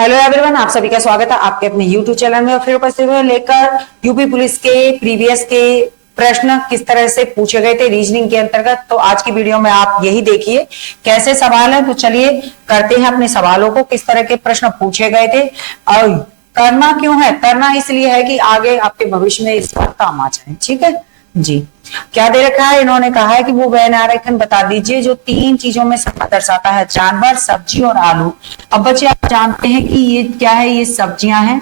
Hello everyone, आप सभी का स्वागत है आपके अपने यूट्यूब चैनल में। और फिर उपस्थित हुए लेकर यूपी पुलिस के प्रीवियस के प्रश्न किस तरह से पूछे गए थे रीजनिंग के अंतर्गत। तो आज की वीडियो में आप यही देखिए कैसे सवाल है। तो चलिए करते हैं अपने सवालों को, किस तरह के प्रश्न पूछे गए थे और करना क्यों है। करना इसलिए है कि आगे आपके भविष्य में इसका काम आ जाए। ठीक है जी। क्या दे रखा है, इन्होंने कहा है कि वो वेन आरेखन बता दीजिए जो तीन चीजों में दर्शाता है, जानवर, सब्जी और आलू। अब बच्चे आप जानते हैं कि ये क्या है, ये सब्जियां हैं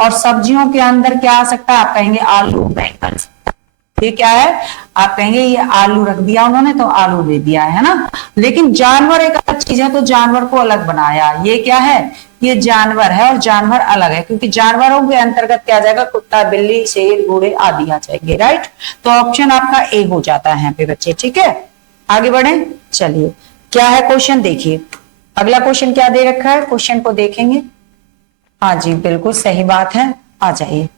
और सब्जियों के अंदर क्या आ सकता है, आप कहेंगे आलू, बैंगन। ये क्या है, आप कहेंगे ये आलू रख दिया उन्होंने तो आलू दे दिया है ना। लेकिन जानवर एक अलग चीज है तो जानवर को अलग बनाया। ये क्या है, ये जानवर है और जानवर अलग है क्योंकि जानवरों के अंतर्गत क्या आ जाएगा, कुत्ता, बिल्ली, शेर, घोड़े आदि आ जाएंगे। राइट, तो ऑप्शन आपका ए हो जाता है यहाँ पे बच्चे। ठीक है, आगे बढ़े। चलिए क्या है क्वेश्चन देखिए। अगला क्वेश्चन क्या दे रखा है, क्वेश्चन को देखेंगे। हाँ जी बिल्कुल सही बात है, आ जाइए।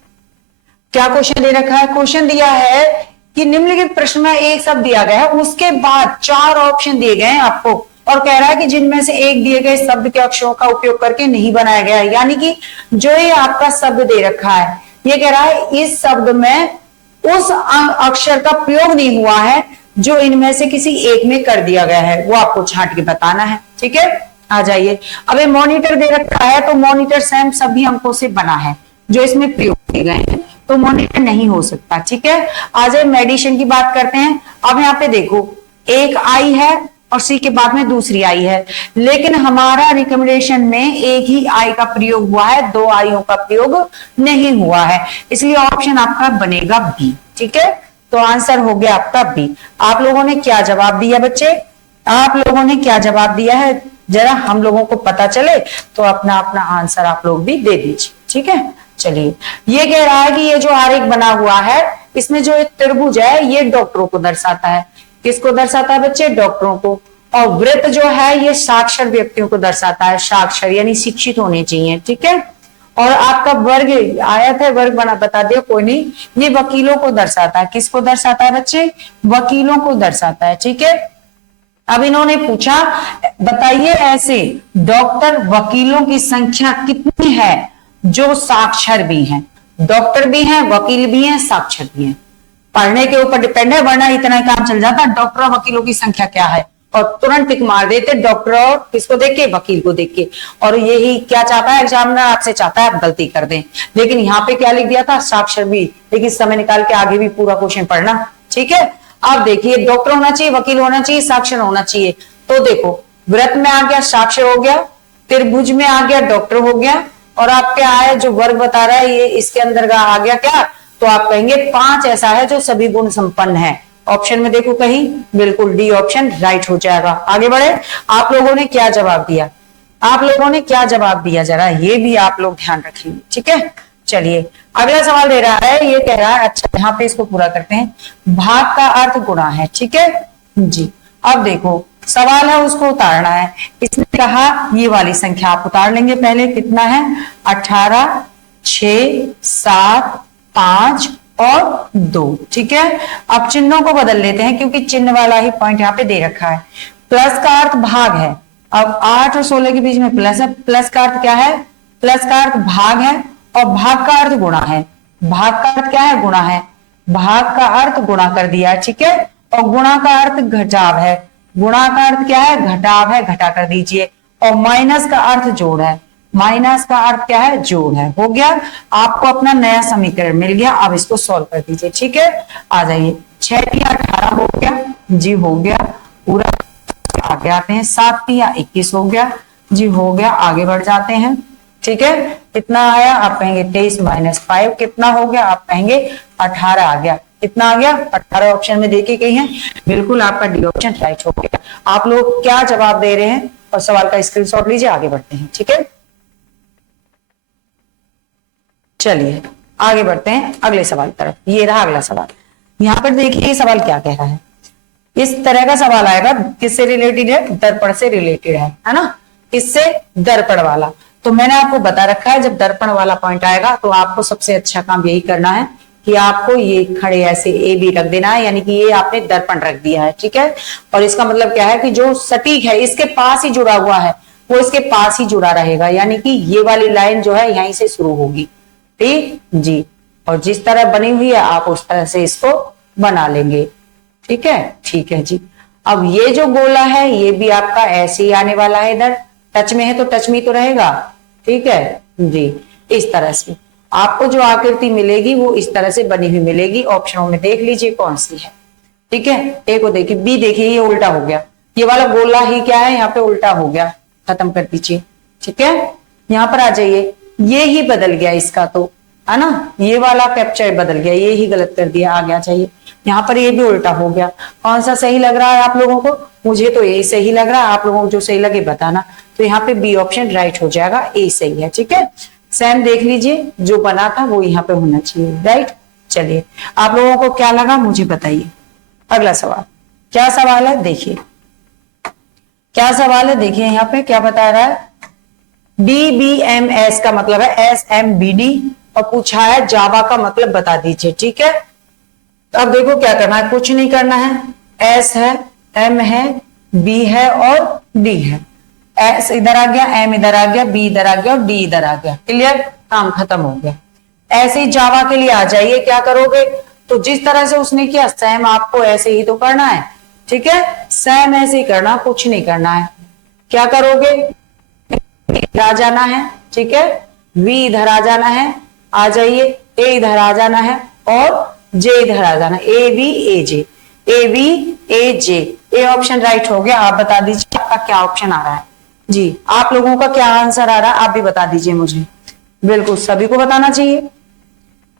क्या क्वेश्चन दे रखा है, क्वेश्चन दिया है कि निम्नलिखित प्रश्न में एक शब्द दिया गया है, उसके बाद चार ऑप्शन दिए गए हैं आपको और कह रहा है कि जिनमें से एक दिए गए शब्द के अक्षरों का उपयोग करके नहीं बनाया गया है। यानी कि जो ये आपका शब्द दे रखा है, ये कह रहा है इस शब्द में उस अक्षर का प्रयोग नहीं हुआ है जो इनमें से किसी एक में कर दिया गया है, वो आपको छांट के बताना है। ठीक है, आ जाइए। अब ये मॉनिटर दे रखा है तो मॉनिटर सेम सभी अंकों से बना है जो इसमें प्रयोग किए गए हैं, तो मॉनिटर नहीं हो सकता। ठीक है, आ जाए मेडिसिन की बात करते हैं। अब यहाँ पे देखो एक आई है और सी के बाद में दूसरी आई है, लेकिन हमारा रिकमेंडेशन में एक ही आई का प्रयोग हुआ है, दो आईओ का प्रयोग नहीं हुआ है, इसलिए ऑप्शन आपका बनेगा बी। ठीक है, तो आंसर हो गया आपका बी। आप लोगों ने क्या जवाब दिया बच्चे, आप लोगों ने क्या जवाब दिया है, जरा हम लोगों को पता चले तो अपना अपना आंसर आप लोग भी दे दीजिए। ठीक है, चलिए। ये कह रहा है कि ये जो आरेख बना हुआ है इसमें जो एक त्रिभुज है ये डॉक्टरों को दर्शाता है। किसको दर्शाता है बच्चे, डॉक्टरों को। और वृत्त जो है ये साक्षर व्यक्तियों को दर्शाता है, साक्षर यानी शिक्षित होने चाहिए। ठीक है, और आपका वर्ग आया था, वर्ग बना बता दिया कोई नहीं, ये वकीलों को दर्शाता है। किसको दर्शाता है बच्चे, वकीलों को दर्शाता है। ठीक है, अब इन्होंने पूछा बताइए ऐसे डॉक्टर वकीलों की संख्या कितनी है जो साक्षर भी हैं, डॉक्टर भी हैं, वकील भी हैं, साक्षर भी हैं। पढ़ने के ऊपर डिपेंड है, वरना इतना ही काम चल जाता, डॉक्टर और वकीलों की संख्या क्या है और तुरंत टिक मार देते डॉक्टर और किसको देख के, वकील को देख के। और यही क्या चाहता है एग्जामिनर, आपसे चाहता है आप गलती कर दें। लेकिन यहाँ पे क्या लिख दिया था, साक्षर भी। लेकिन समय निकाल के आगे भी पूरा क्वेश्चन पढ़ना। ठीक है, अब देखिए डॉक्टर होना चाहिए, वकील होना चाहिए, साक्षर होना चाहिए। तो देखो वृत्त में आ गया साक्षर हो गया, त्रिभुज में आ गया डॉक्टर हो गया, और आप क्या है जो वर्ग बता रहा है ये इसके अंदर आ गया क्या, तो आप कहेंगे 5 ऐसा है जो सभी गुण संपन्न है। ऑप्शन में देखो कहीं, बिल्कुल डी ऑप्शन राइट हो जाएगा। आगे बढ़े, आप लोगों ने क्या जवाब दिया, आप लोगों ने क्या जवाब दिया, जरा ये भी आप लोग ध्यान रखेंगे। ठीक है, चलिए अगला सवाल दे रहा है, ये कह रहा है, अच्छा यहाँ पे इसको पूरा करते हैं, भाग का अर्थ गुणा है। ठीक है जी, अब देखो सवाल है उसको उतारना है। इसने कहा ये वाली संख्या आप उतार लेंगे पहले, कितना है 18, 6, 7, 5 और 2। ठीक है, अब चिन्हों को बदल लेते हैं क्योंकि चिन्ह वाला ही पॉइंट यहाँ पे दे रखा है। प्लस का अर्थ भाग है, अब 8 और 16 के बीच में प्लस है, प्लस का अर्थ क्या है, प्लस का अर्थ भाग है और भाग का अर्थ गुणा है। भाग का अर्थ क्या है, गुणा है, भाग का अर्थ गुणा कर दिया है। ठीक है, और गुणा का अर्थ घटाव है, गुणा का अर्थ क्या है, घटाव है, घटा कर दीजिए। और माइनस का अर्थ जोड़ है, माइनस का अर्थ क्या है, जोड़ है। हो गया, आपको अपना नया समीकरण मिल गया। अब इसको सॉल्व कर दीजिए। ठीक है, आ जाइए। 6 या 18 हो गया जी, हो गया पूरा। आगे आते हैं, 7 या 21 हो गया जी, हो गया। आगे बढ़ जाते हैं। ठीक है, कितना आया, आप कहेंगे 23 - 5 कितना हो गया, आप कहेंगे 18 आ गया। कितना आ गया, 18 ऑप्शन में देखे गई है, बिल्कुल आपका डी ऑप्शन राइट हो गया। आप लोग क्या जवाब दे रहे हैं और सवाल का स्क्रीनशॉट लीजिए, आगे बढ़ते हैं। ठीक है, चलिए आगे बढ़ते हैं अगले सवाल तरफ। ये रहा अगला सवाल। यहाँ पर देखिए सवाल क्या कह रहा है, इस तरह का सवाल आएगा, किससे रिलेटेड है, दर्पण से रिलेटेड है ना, इससे दर्पण वाला। तो मैंने आपको बता रखा है जब दर्पण वाला पॉइंट आएगा तो आपको सबसे अच्छा काम यही करना है कि आपको ये खड़े ऐसे ए बी रख देना है, यानी कि ये आपने दर्पण रख दिया है। ठीक है, और इसका मतलब क्या है कि जो सटीक है इसके पास ही जुड़ा हुआ है वो इसके पास ही जुड़ा रहेगा, यानी कि ये वाली लाइन जो है यहीं से शुरू होगी। ठीक जी, और जिस तरह बनी हुई है आप उस तरह से इसको बना लेंगे। ठीक है जी। अब ये जो गोला है ये भी आपका ऐसे ही आने वाला है, इधर टच में है तो टच में तो रहेगा। ठीक है जी, इस तरह से आपको जो आकृति मिलेगी वो इस तरह से बनी हुई मिलेगी। ऑप्शनों में देख लीजिए कौन सी है। ठीक है, ए को देखिए, बी देखिए ये उल्टा हो गया, ये वाला गोला ही क्या है यहाँ पे उल्टा हो गया, खत्म कर दीजिए। ठीक है, यहाँ पर आ जाइए, ये ही बदल गया इसका तो, है ना, ये वाला कैप्चर बदल गया, ये ही गलत कर दिया, आ गया चाहिए। यहाँ पर ये भी उल्टा हो गया। कौन सा सही लग रहा है आप लोगों को? मुझे तो यही सही लग रहा है, आप लोगों को जो सही लगे बताना। तो यहाँ पे बी ऑप्शन राइट हो जाएगा, ए सही है। ठीक है, सेम देख लीजिए, जो बना था वो यहाँ पे होना चाहिए, राइट। चलिए, आप लोगों को क्या लगा मुझे बताइए। अगला सवाल, क्या सवाल है देखिए, क्या सवाल है देखिए, यहाँ पे क्या बता रहा है, DBMS का मतलब है SMBD, और पूछा है जावा का मतलब बता दीजिए। ठीक है, तो अब देखो क्या करना है, कुछ नहीं करना है, S है, M है, B है और D है। S इधर आ गया, M इधर आ गया, B इधर आ गया और D इधर आ गया। क्लियर, काम खत्म हो गया। ऐसे ही जावा के लिए आ जाइए, क्या करोगे, तो जिस तरह से उसने किया सेम आपको ऐसे ही तो करना है। ठीक है, सेम ऐसे ही करना, कुछ नहीं करना है। क्या करोगे, इधर आ जाना है। ठीक है, V इधर आ जाना है, आ जाइए, A इधर आ जाना है और J इधर आ जाना, AVAJ, AVAJ। A option right हो गया। आप बता दीजिए आपका क्या ऑप्शन आ रहा है जी, आप लोगों का क्या आंसर आ रहा है आप भी बता दीजिए मुझे, बिल्कुल सभी को बताना चाहिए।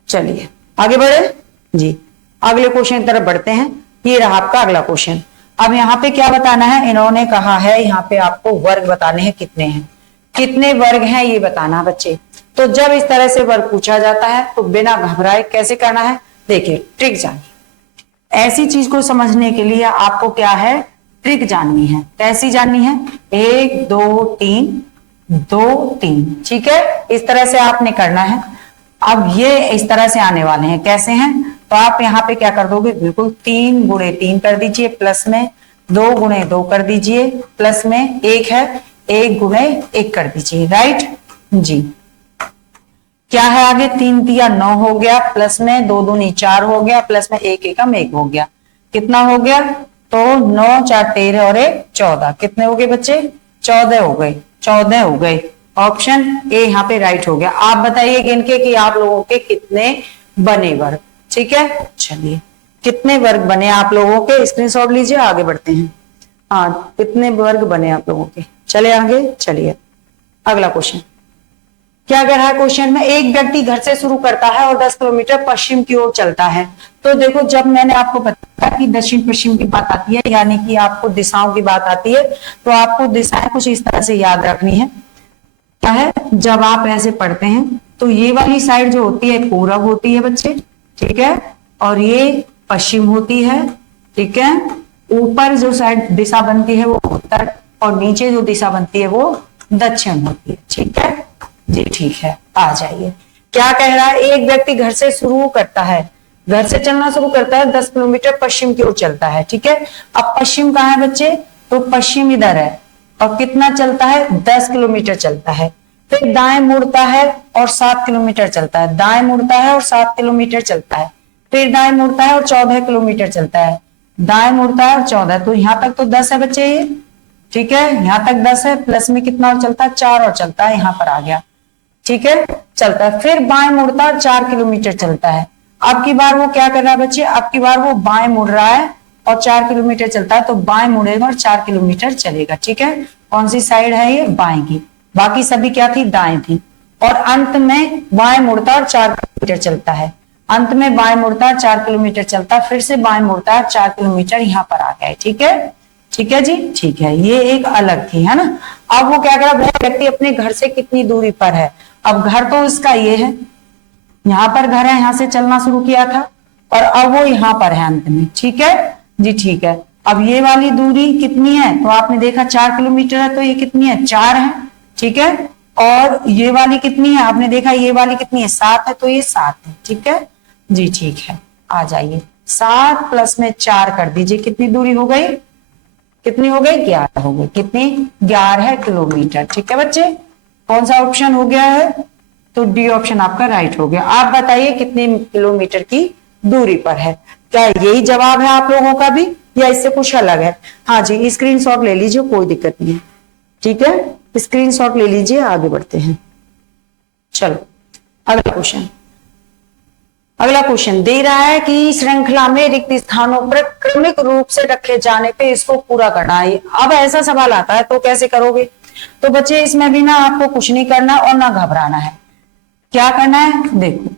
चलिए आगे बढ़े जी, अगले क्वेश्चन की तरफ बढ़ते हैं। ये रहा आपका अगला क्वेश्चन। अब यहाँ पे क्या बताना है, इन्होंने कहा है यहाँ पे आपको वर्ग बताने हैं, कितने हैं, कितने वर्ग हैं ये बताना बच्चे। तो जब इस तरह से वर्ग पूछा जाता है तो बिना घबराए कैसे करना है, देखिए ट्रिक जानिए। ऐसी चीज को समझने के लिए आपको क्या है, ट्रिक जाननी है। कैसी जाननी है, 1 2 3 2 3। ठीक है, इस तरह से आपने करना है। अब ये इस तरह से आने वाले हैं, कैसे हैं, तो आप यहाँ पे क्या कर दोगे, बिल्कुल 3 गुणे 3 कर दीजिए, प्लस में 2 गुणे 2 कर दीजिए, प्लस में 1 है 1 गुणे 1 कर दीजिए, राइट जी। क्या है आगे, 3 तिया 9 हो गया, प्लस में 2 दूनी 4 हो गया, प्लस में 1 एकम 1 हो गया, कितना हो गया, तो 9 4 13 और 1 14, कितने हो गए बच्चे, 14 हो गए, 14 हो गए। ऑप्शन ए यहाँ पे राइट हो गया। आप बताइए गिन के कि आप लोगों के कितने बने वर्ग। ठीक है, चलिए कितने वर्ग बने आप लोगों के, स्क्रीनशॉट लीजिए, आगे बढ़ते हैं। हाँ, कितने वर्ग बने आप लोगों के, चले आगे। चलिए अगला क्वेश्चन क्या कह रहा है क्वेश्चन में, एक व्यक्ति घर से शुरू करता है और 10 किलोमीटर पश्चिम की ओर चलता है। तो देखो, जब मैंने आपको बताया कि दक्षिण पश्चिम की बात आती है, यानी कि आपको दिशाओं की बात आती है, तो आपको दिशाएं कुछ इस तरह से याद रखनी है। क्या है, जब आप ऐसे पढ़ते हैं तो ये वाली साइड जो होती है पूरब होती है बच्चे, ठीक है, और ये पश्चिम होती है। ठीक है, ऊपर जो साइड दिशा बनती है वो उत्तर, और नीचे जो दिशा बनती है वो दक्षिण होती है। ठीक है जी, ठीक है, आ जाइए। क्या कह रहा है, एक व्यक्ति घर से शुरू करता है, घर से चलना शुरू करता है, 10 किलोमीटर पश्चिम की ओर चलता है। ठीक है, अब पश्चिम कहाँ है बच्चे, तो पश्चिम इधर है, और कितना चलता है, 10 किलोमीटर चलता है। फिर दाएं मुड़ता है और 7 किलोमीटर चलता है, दाएं मुड़ता है और 7 किलोमीटर चलता है, फिर दाएं मुड़ता है और 14 किलोमीटर चलता है, दाएं मुड़ता है और 14, तो यहाँ तक तो 10 है बच्चे ये। ठीक है, यहाँ तक 10 है, प्लस में कितना और चलता है, 4 और चलता है, यहाँ पर आ गया। ठीक है, चलता है, फिर बाएं मुड़ता है, 4 किलोमीटर चलता है। अब की बार वो क्या कर रहा है बच्चे, अब की बार वो बाएं मुड़ रहा है और 4 किलोमीटर चलता है, तो बाएं मुड़ेगा और 4 किलोमीटर चलेगा। ठीक है, कौन सी साइड है ये, बाएं की, बाकी सभी क्या थी, दाएं थी। और अंत में बाएं मुड़ता और 4 किलोमीटर चलता है, अंत में बाएं मुड़ता है 4 किलोमीटर चलता है, फिर से बाएं मुड़ता है 4 किलोमीटर, यहाँ पर आ गया। ठीक है, ठीक है जी, ठीक है, ये एक अलग थी, है ना। अब वो क्या कर रहा है, व्यक्ति अपने घर से कितनी दूरी पर है। अब घर तो इसका ये है, यहाँ पर घर है, यहाँ से चलना शुरू किया था, और अब वो यहाँ पर है अंत में। ठीक है जी, ठीक है। अब ये वाली दूरी कितनी है, तो आपने देखा 4 किलोमीटर है, तो ये कितनी है, 4 है। ठीक है, और ये वाली कितनी है, आपने देखा ये वाली कितनी है, 7 है, तो ये 7 है। ठीक है जी, ठीक है, आ जाइए, 7 प्लस में 4 कर दीजिए, कितनी दूरी हो गई, कितनी हो गई? 11 हो गई। कितनी? 11 किलोमीटर। ठीक है बच्चे, कौन सा ऑप्शन हो गया है? तो डी ऑप्शन आपका राइट हो गया। आप बताइए कितने किलोमीटर की दूरी पर है? क्या यही जवाब है आप लोगों का भी या इससे कुछ अलग है? हाँ जी, स्क्रीनशॉट ले लीजिए, कोई दिक्कत नहीं है। ठीक है, स्क्रीनशॉट ले लीजिए, आगे बढ़ते हैं। चलो अगला क्वेश्चन। अगला क्वेश्चन दे रहा है कि श्रृंखला में रिक्त स्थानों पर क्रमिक रूप से रखे जाने पे इसको पूरा करना है। अब ऐसा सवाल आता है तो कैसे करोगे? तो बच्चे इसमें भी ना आपको कुछ नहीं करना और ना घबराना है। क्या करना है? देखो,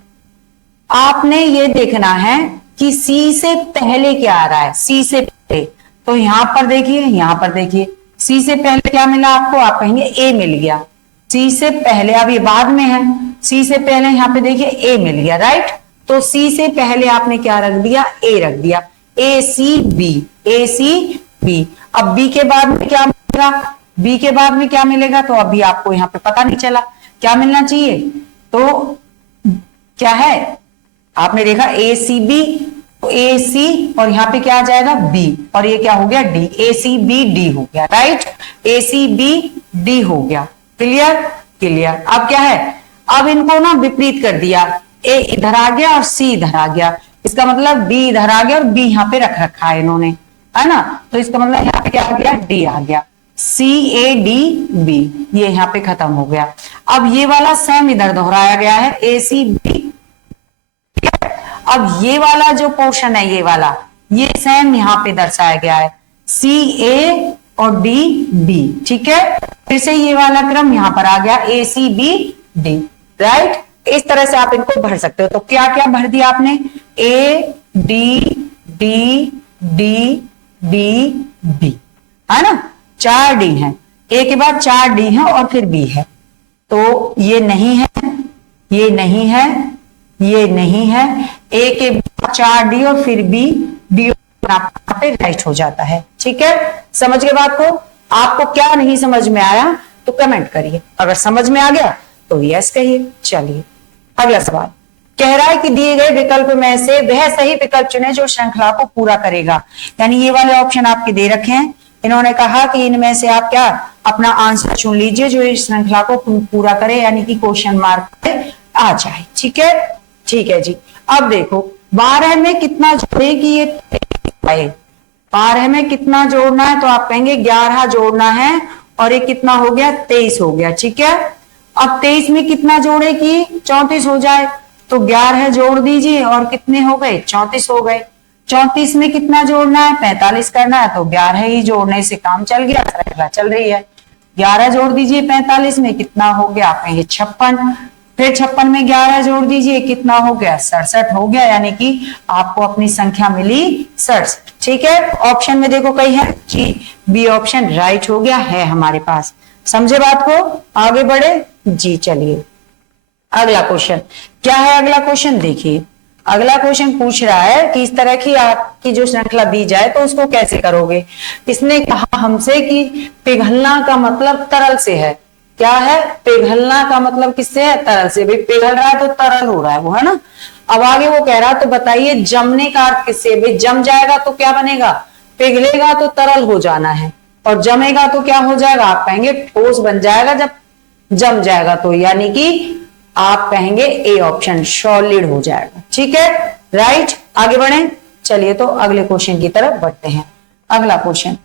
आपने ये देखना है कि सी से पहले क्या आ रहा है। सी से पहले तो यहां पर देखिए, यहां पर देखिए, सी से पहले क्या मिला आपको? आप कहेंगे ए मिल गया। सी से पहले, अब ये बाद में है, सी से पहले यहां पे देखिए ए मिल गया, राइट। तो सी से पहले आपने क्या रख दिया? ए रख दिया। ए सी बी, ए सी बी। अब बी के बाद में क्या मिलेगा? बी के बाद में क्या मिलेगा? तो अभी आपको यहां पे पता नहीं चला क्या मिलना चाहिए। तो क्या है? आपने देखा ए सी बी, तो ए सी और यहां पे क्या आ जाएगा? बी, और ये क्या हो गया? डी। ए सी बी डी हो गया, राइट। ए सी बी डी हो गया। क्लियर? क्लियर। अब क्या है? अब इनको ना विपरीत कर दिया, ए इधर आ गया और सी इधर आ गया। इसका मतलब बी इधर आ गया और बी यहां पे रख रखा है इन्होंने, है ना। तो इसका मतलब यहाँ पे क्या आ गया? डी आ गया। सी ए डी बी, ये यहाँ पे खत्म हो गया। अब ये वाला सेम इधर दोहराया गया है, ए सी बी। अब ये वाला जो पोर्शन है, ये वाला, ये सेम यहां पे दर्शाया गया है, सी ए और डी बी। ठीक है, फिर से ये वाला क्रम यहां पर आ गया, ए सी बी डी, राइट। इस तरह से आप इनको भर सकते हो। तो क्या क्या भर दिया आपने? A D D D D B, है ना। 4 डी है, ए के बाद 4 डी है और फिर बी है। तो ये नहीं है, ये नहीं है, ये नहीं है। ए के बाद 4 डी और फिर बी, डी पे राइट हो जाता है। ठीक है, समझ गए बात को? आपको क्या नहीं समझ में आया तो कमेंट करिए, अगर समझ में आ गया तो यस कहिए। चलिए अगला सवाल कह रहा है कि दिए गए विकल्प में से वह सही विकल्प चुने जो श्रृंखला को पूरा करेगा। यानी ये वाले ऑप्शन आपके दे रखे हैं, इन्होंने कहा कि इनमें से आप क्या अपना आंसर चुन लीजिए जो इस श्रृंखला को पूरा करे, यानी कि क्वेश्चन मार्क आ जाए। ठीक है, ठीक है जी। अब देखो 12 में कितना जोड़े कि ये 12 में कितना जोड़ना है, तो आप कहेंगे 11 जोड़ना है और ये कितना हो गया? 23 हो गया। ठीक है, अब 23 में कितना जोड़े कि 34 हो जाए, तो 11 जोड़ दीजिए और कितने हो गए? 34 हो गए। 34 में कितना जोड़ना है? 45 करना है, तो 11 ही जोड़ने से काम चल गया, श्रृंखला चल रही है। 11 जोड़ दीजिए 45 में, कितना हो गया? आप कहेंगे 56। फिर 56 में 11 जोड़ दीजिए, कितना हो गया? 67 हो गया, यानी कि आपको अपनी संख्या मिली 67। ठीक है, ऑप्शन में देखो कई है कि बी ऑप्शन राइट हो गया है हमारे पास। समझे बात को? आगे बढ़े जी। चलिए अगला क्वेश्चन क्या है? अगला क्वेश्चन देखिए, अगला क्वेश्चन पूछ रहा है कि इस तरह की आपकी जो श्रृंखला दी जाए तो उसको कैसे करोगे। इसने कहा हमसे कि पिघलना का मतलब तरल से है। क्या है? पिघलना का मतलब किससे है? तरल से। भाई पिघल रहा है तो तरल हो रहा है वो, है ना। अब आगे वो कह रहा तो बताइए जमने का अर्थ किससे? भाई जम जाएगा तो क्या बनेगा? पिघलेगा तो तरल हो जाना है, और जमेगा तो क्या हो जाएगा? आप कहेंगे ठोस बन जाएगा जब जम जाएगा तो, यानी कि आप कहेंगे ए ऑप्शन सॉलिड हो जाएगा। ठीक है, राइट। आगे बढ़े, चलिए तो अगले क्वेश्चन की तरफ बढ़ते हैं। अगला क्वेश्चन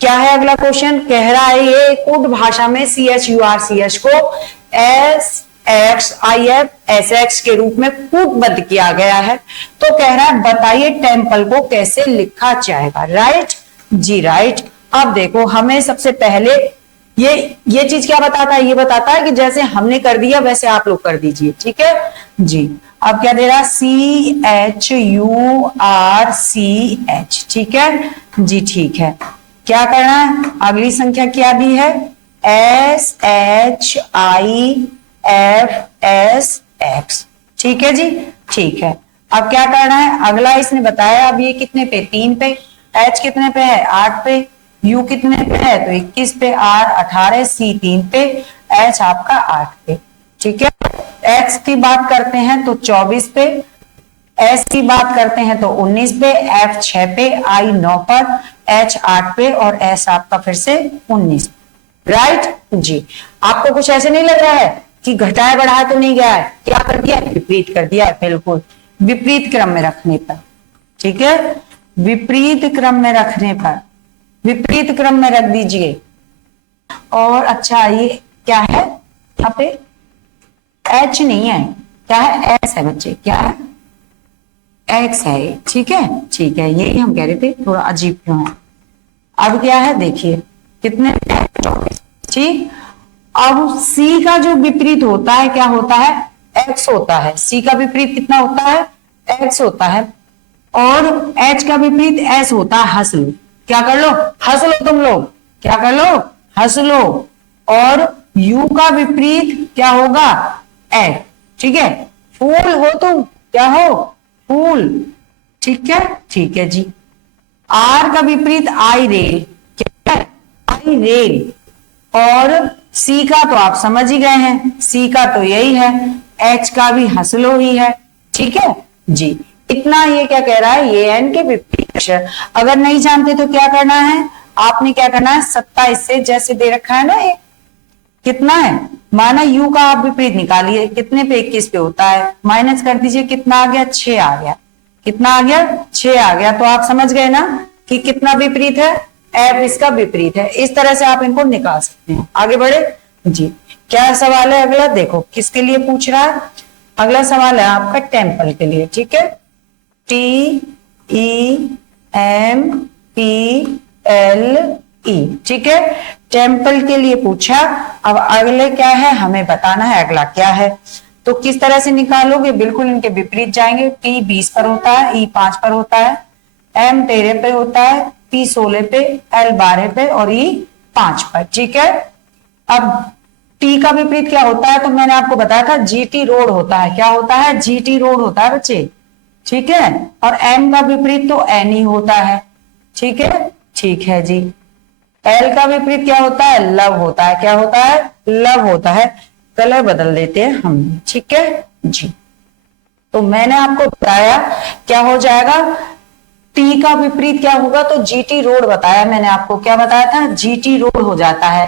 क्या है? अगला क्वेश्चन कह रहा है ये कूट भाषा में CHURCH को SXIF के रूप में कूटबद्ध किया गया है। तो कह रहा है बताइए टेम्पल को कैसे लिखा जाएगा। राइट जी, राइट। अब देखो हमें सबसे पहले ये चीज क्या बताता है? ये बताता है कि जैसे हमने कर दिया वैसे आप लोग कर दीजिए। ठीक है जी। अब क्या दे रहा है? CHURCH। ठीक है जी, ठीक है। क्या करना है? अगली संख्या क्या दी है? SHIFSX। ठीक है जी, ठीक है। अब क्या करना है? अगला इसने बताया, अब ये कितने पे? 3 पे। H कितने पे है? 8 पे। U कितने पे है? तो 21 पे। R 18, C 3 पे, H आपका 8 पे। ठीक है, X की बात करते हैं तो 24 पे, S की बात करते हैं तो 19 पे, F 6 पे, I 9 पर, H 8 पे और S आपका फिर से 19, राइट जी। आपको कुछ ऐसे नहीं लग रहा है कि घटाया बढ़ाया तो नहीं गया है, क्या कर दिया, विपरीत कर दिया, बिल्कुल विपरीत क्रम में रखने पर, ठीक है, विपरीत क्रम में रखने पर, विपरीत क्रम में रख दीजिए। और अच्छा ये क्या है, यहाँ पे H नहीं है, क्या है, S है बच्चे, क्या है, X है, ठीक है, ठीक है, यही हम कह रहे थे थोड़ा अजीब क्यों है। अब क्या है देखिए कितने, ठीक। अब C का जो विपरीत होता है क्या होता है, X होता है। C का विपरीत कितना होता है, X होता है। और H का विपरीत S होता है। हंस लो, क्या कर लो, हंस लो, तुम लोग क्या कर लो, हंस लो। और U का विपरीत क्या होगा, F, ठीक है, फूल हो तुम, क्या हो, फूल, ठीक है, ठीक है जी। R का विपरीत आई रेल, क्या है, आई रेल। और C का तो आप समझ ही गए हैं, C का तो यही है, H का भी हंसलो ही है, ठीक है जी। इतना ये क्या कह रहा है, ये N के विपरीत अक्षर। अगर नहीं जानते तो क्या करना है, आपने क्या करना है, 27 से जैसे दे रखा है ना, ये कितना है, माना U का आप विपरीत निकालिए, कितने पे 21 पे होता है, माइनस कर दीजिए, कितना आ गया, 6 आ गया, कितना आ गया, 6 आ गया। तो आप समझ गए ना कि कितना विपरीत है, F इसका विपरीत है। इस तरह से आप इनको निकाल सकते हैं। आगे बढ़े जी, क्या सवाल है अगला, देखो किसके लिए पूछ रहा है। अगला सवाल है आपका टेम्पल के लिए, ठीक है, TEMPLE, ठीक है, टेम्पल के लिए पूछा। अब अगले क्या है हमें बताना है, अगला क्या है। तो किस तरह से निकालोगे, बिल्कुल इनके विपरीत जाएंगे। T 20 पर होता है, E 5 पर होता है, M 13 पे होता है, P 16 पे, L 12 पे और E 5 पर, ठीक है। अब T का विपरीत क्या होता है, तो मैंने आपको बताया था GT रोड होता है, क्या होता है, GT रोड होता है बच्चे, ठीक है। और M का विपरीत तो N ही होता है, ठीक है, ठीक है जी। L का विपरीत क्या होता है, लव होता है, क्या होता है, लव होता है। कलर बदल देते हैं हम, ठीक है जी। तो मैंने आपको बताया क्या हो जाएगा, T का विपरीत क्या होगा, तो GT रोड बताया मैंने आपको, क्या बताया था, GT रोड हो जाता है।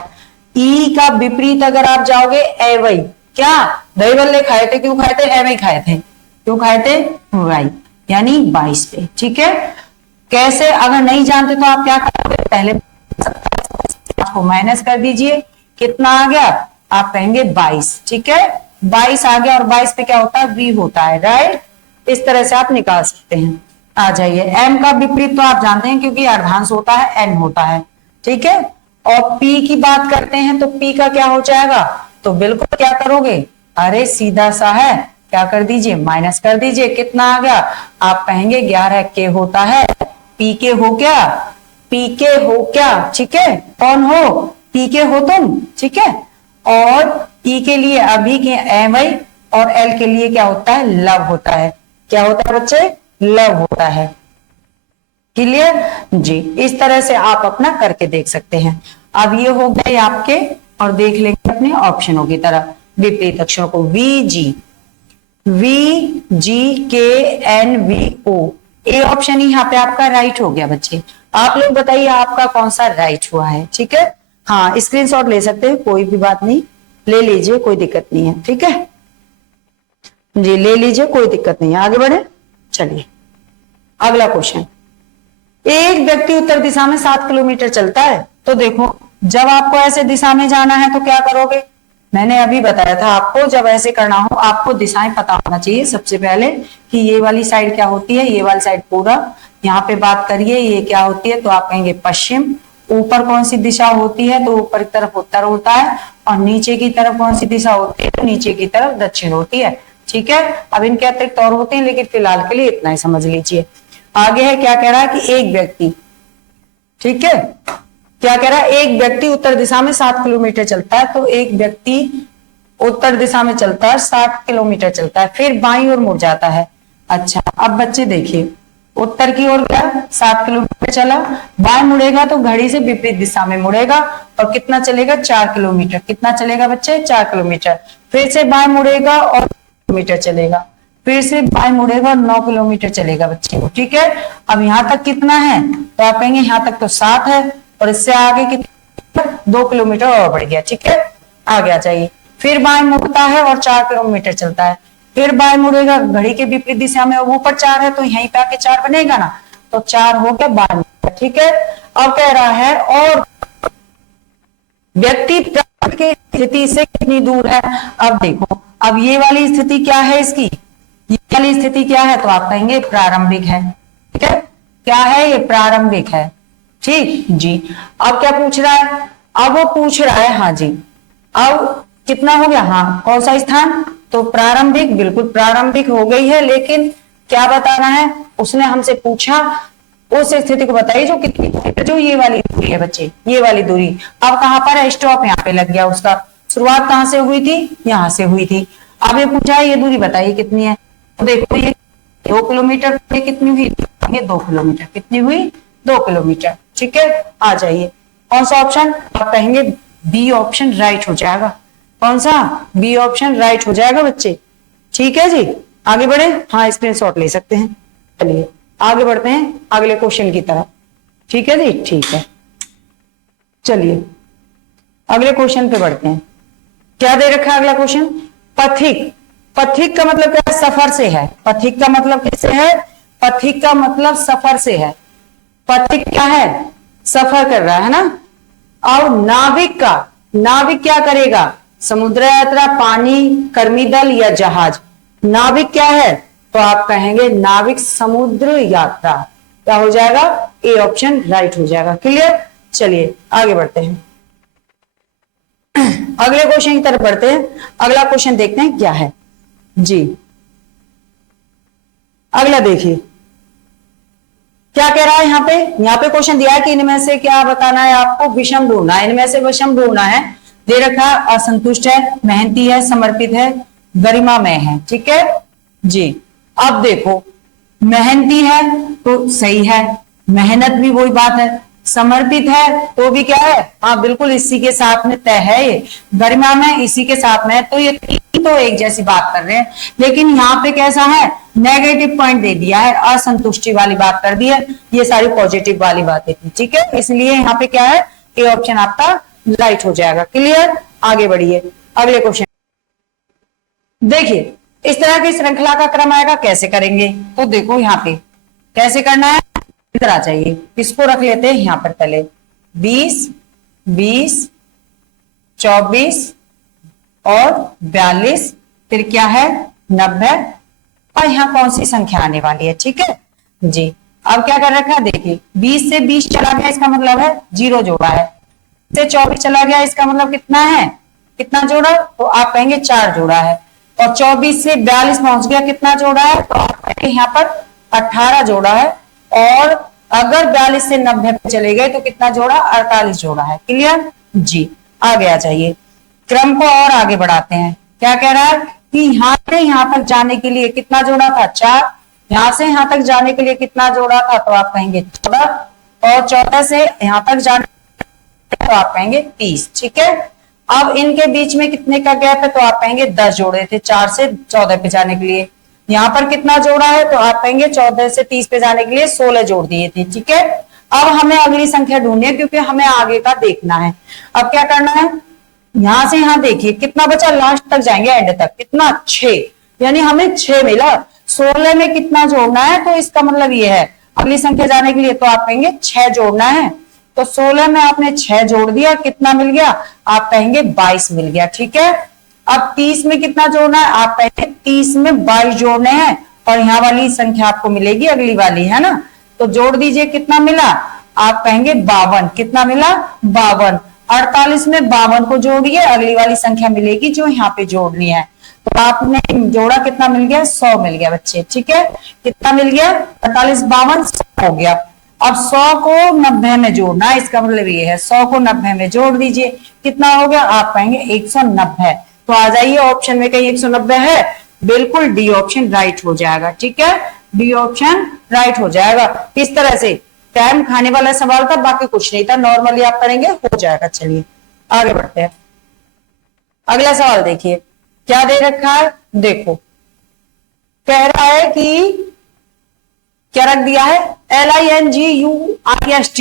E का विपरीत अगर आप जाओगे एवई, क्या दही बल्ले खाए थे, क्यों खाए थे, एवई खाए थे, क्यों खाए थे, वाई, यानी 22 पे, ठीक है। कैसे, अगर नहीं जानते तो आप क्या करोगे, पहले आपको माइनस कर दीजिए, कितना आ गया, आप कहेंगे 22, ठीक है, 22 आ गया। और 22 पे क्या होता है, V होता है, राइट। इस तरह से आप निकाल सकते हैं। आ जाइए, M का विपरीत तो आप जानते हैं क्योंकि अर्धांश होता है, N होता है, ठीक है। और P की बात करते हैं तो P का क्या हो जाएगा, तो बिल्कुल क्या करोगे, अरे सीधा सा है, क्या कर दीजिए, माइनस कर दीजिए, कितना आ गया, आप कहेंगे 11 के होता है, P के हो क्या, P के हो क्या, ठीक है, कौन हो, P के हो तुम, ठीक है। और E के लिए अभी के एवई और L के लिए क्या होता है, लव होता है, क्या होता है बच्चे, लव होता है, क्लियर जी। इस तरह से आप अपना करके देख सकते हैं। अब ये हो गए आपके, और देख लेंगे अपने ऑप्शनों की तरफ, विपरीत अक्षरों को, VGKNVO, ए ऑप्शन ही यहाँ पे आपका राइट हो गया बच्चे। आप लोग बताइए आपका कौन सा राइट हुआ है, ठीक है। हाँ, स्क्रीनशॉट ले सकते हैं, कोई भी बात नहीं, ले लीजिए, कोई दिक्कत नहीं है, ठीक है जी, ले लीजिए, कोई दिक्कत नहीं है। आगे बढ़े, चलिए अगला क्वेश्चन। एक व्यक्ति उत्तर दिशा में 7 किलोमीटर चलता है, तो देखो जब आपको ऐसे दिशा में जाना है तो क्या करोगे, मैंने अभी बताया था आपको, जब ऐसे करना हो आपको दिशाएं पता होना चाहिए सबसे पहले, कि ये वाली साइड क्या होती है, ये वाली साइड पूरब, यहाँ पे बात करिए ये क्या होती है, तो आप कहेंगे पश्चिम। ऊपर कौन सी दिशा होती है, तो ऊपर की तरफ उत्तर होता है, और नीचे की तरफ कौन सी दिशा होती है, तो नीचे की तरफ दक्षिण होती है, ठीक है। अब इनके अतिरिक्त और होते हैं, लेकिन फिलहाल के लिए इतना ही समझ लीजिए। आगे है, क्या कह रहा है कि एक व्यक्ति, ठीक है, क्या कह रहा है, एक व्यक्ति उत्तर दिशा में 7 किलोमीटर चलता है, तो एक व्यक्ति उत्तर दिशा में चलता है, 60 किलोमीटर चलता है, फिर बाईं ओर मुड़ जाता है। अच्छा, अब बच्चे देखिए, उत्तर की ओर गया, 7 किलोमीटर चला, बाएं मुड़ेगा तो घड़ी से विपरीत दिशा में मुड़ेगा, और कितना चलेगा, 4 किलोमीटर, कितना चलेगा बच्चे, 4 किलोमीटर, फिर से बाएं मुड़ेगा और किलोमीटर चलेगा, फिर से बाएं मुड़ेगा और 9 किलोमीटर चलेगा बच्चे को, ठीक है। अब यहाँ तक कितना है, तो आप कहेंगे यहाँ तक तो 7 है, और इससे आगे कितना, 2 किलोमीटर और बढ़ गया, ठीक है। आगे आ जाइए। फिर बाएं मुड़ता है और 4 किलोमीटर चलता है, फिर बाएं मुड़ेगा, घड़ी के विपरीत दिशा में, ऊपर 4 है तो यहीं पे आके 4 बनेगा ना, तो 4 हो गया 12, ठीक है। अब कह रहा है और व्यक्ति की स्थिति से कितनी दूर है। अब देखो, अब ये वाली स्थिति क्या है इसकी, ये वाली स्थिति क्या है, तो आप कहेंगे प्रारंभिक है, ठीक है। क्या है ये, प्रारंभिक है, ठीक जी। अब क्या पूछ रहा है, अब वो पूछ रहा है, हाँ जी, अब कितना हो गया, हाँ कौन सा स्थान, तो प्रारंभिक, बिल्कुल प्रारंभिक हो गई है, लेकिन क्या बताना है, उसने हमसे पूछा उस स्थिति को बताइए जो कितनी, जो ये वाली दूरी है बच्चे, ये वाली दूरी। अब कहां पर है, स्टॉप यहाँ पे लग गया उसका, शुरुआत कहां से हुई थी, यहां से हुई थी। अब ये पूछा है ये दूरी बताइए कितनी है, तो देखो ये 2 किलोमीटर, कितनी हुई, ये 2 किलोमीटर, कितनी हुई, 2 किलोमीटर, ठीक है। आ जाइए, कौन सा ऑप्शन, आप कहेंगे बी ऑप्शन राइट हो जाएगा, कौन सा, बी ऑप्शन राइट हो जाएगा बच्चे, ठीक है जी। आगे बढ़े, हाँ स्क्रीनशॉट ले सकते हैं। चलिए आगे बढ़ते हैं अगले क्वेश्चन की तरफ, ठीक है जी, ठीक है। चलिए अगले क्वेश्चन पे बढ़ते हैं। क्या दे रखा है अगला क्वेश्चन, पथिक, पथिक का मतलब क्या है, सफर से है, पथिक का मतलब किससे है, पथिक का मतलब सफर से है, पथिक क्या है, सफर कर रहा है ना। और नाविक का, नाविक क्या करेगा, समुद्र यात्रा, पानी, कर्मी दल या जहाज, नाविक क्या है, तो आप कहेंगे नाविक समुद्र यात्रा, क्या हो जाएगा, ए ऑप्शन राइट हो जाएगा, क्लियर। चलिए आगे बढ़ते हैं, अगले क्वेश्चन की तरफ बढ़ते हैं। अगला क्वेश्चन देखते हैं क्या है जी। अगला देखिए क्या कह रहा है, यहाँ पे क्वेश्चन दिया है कि इनमें से क्या बताना है आपको, विषम ढूंढना है, इनमें से विषम ढूंढना है। दे रखा असंतुष्ट है, मेहनती है, समर्पित है, गरिमामय है, ठीक है जी। अब देखो मेहनती है तो सही है, मेहनत भी वही बात है, समर्पित है तो भी क्या है, हाँ बिल्कुल इसी के साथ में तय है, ये गरिमा में इसी के साथ में, तो ये तीन तो एक जैसी बात कर रहे हैं। लेकिन यहाँ पे कैसा है, नेगेटिव पॉइंट दे दिया है, असंतुष्टि वाली बात कर दी है, ये सारी पॉजिटिव वाली बातें थी, ठीक है। इसलिए यहाँ पे क्या है, ए ऑप्शन आपका राइट हो जाएगा, क्लियर। आगे बढ़िए अगले क्वेश्चन देखिए। इस तरह की श्रृंखला का क्रम आएगा, कैसे करेंगे, तो देखो यहाँ पे कैसे करना है, इधर आ जाइए, इसको रख लेते हैं यहाँ पर पहले 20, 20, 24 और 42, फिर क्या है 90, और यहाँ कौन सी संख्या आने वाली है, ठीक है जी। अब क्या कर रखा है, देखिए 20 से 20 चला गया, इसका मतलब है 0 जोड़ा है, से 24 चला गया, इसका मतलब कितना है, कितना जोड़ा, तो आप कहेंगे 4 जोड़ा है, और 24 से 42 पहुंच गया, कितना जोड़ा है, तो आप कहेंगे यहाँ पर 18 जोड़ा है, और अगर 42 से 90 पे चले गए तो कितना जोड़ा, 48 जोड़ा है, क्लियर जी। आगे आ जाइए, क्रम को और आगे बढ़ाते हैं। क्या कह रहा है कि यहाँ से यहाँ तक जाने के लिए कितना जोड़ा था, 4, यहाँ से यहाँ तक जाने के लिए कितना जोड़ा था, तो आप कहेंगे 14, और 14 से यहाँ तक जाने तो आप कहेंगे 30, ठीक है। अब इनके बीच में कितने का गैप है, तो आप कहेंगे 10 जोड़े थे 4 से 14 पे जाने के लिए। यहाँ पर कितना जोड़ा है, तो आप कहेंगे 14 से 30 पे जाने के लिए 16 जोड़ दिए थे, ठीक है। अब हमें अगली संख्या ढूंढनी है, क्योंकि हमें आगे का देखना है। अब क्या करना है, यहां से यहां देखिए कितना बचा, लास्ट तक जाएंगे, एंड तक कितना, 6, यानी हमें 6 मिला। 16 में कितना जोड़ना है, तो इसका मतलब ये है अगली संख्या जाने के लिए, तो आप कहेंगे 6 जोड़ना है, तो 16 में आपने 6 जोड़ दिया, कितना मिल गया, आप कहेंगे 22 मिल गया, ठीक है। अब 30 में कितना जोड़ना है, आप कहेंगे 30 में 22 जोड़ने हैं, और यहाँ वाली संख्या आपको मिलेगी अगली वाली, है ना, तो जोड़ दीजिए, कितना मिला, आप कहेंगे 52, कितना मिला 52, 48 में 52 को जोड़िए, अगली वाली संख्या मिलेगी जो यहाँ पे जोड़नी है, तो आपने जोड़ा, कितना मिल गया, 100 मिल गया बच्चे, ठीक है। कितना मिल गया, 48, 52, 100 हो गया। अब 100 को 90 में जोड़ना है, इसका मतलब ये है 100 को 90 में जोड़ दीजिए, कितना हो गया, आप कहेंगे 190। तो आ जाइए ऑप्शन में कहीं 190 है, बिल्कुल डी ऑप्शन राइट हो जाएगा, ठीक है, डी ऑप्शन राइट हो जाएगा। इस तरह से टाइम खाने वाला सवाल था, बाकी कुछ नहीं था, नॉर्मली आप करेंगे हो जाएगा। चलिए आगे बढ़ते हैं, अगला सवाल देखिए क्या दे रखा है, देखो कह रहा है कि क्या रख दिया है, LINGUIST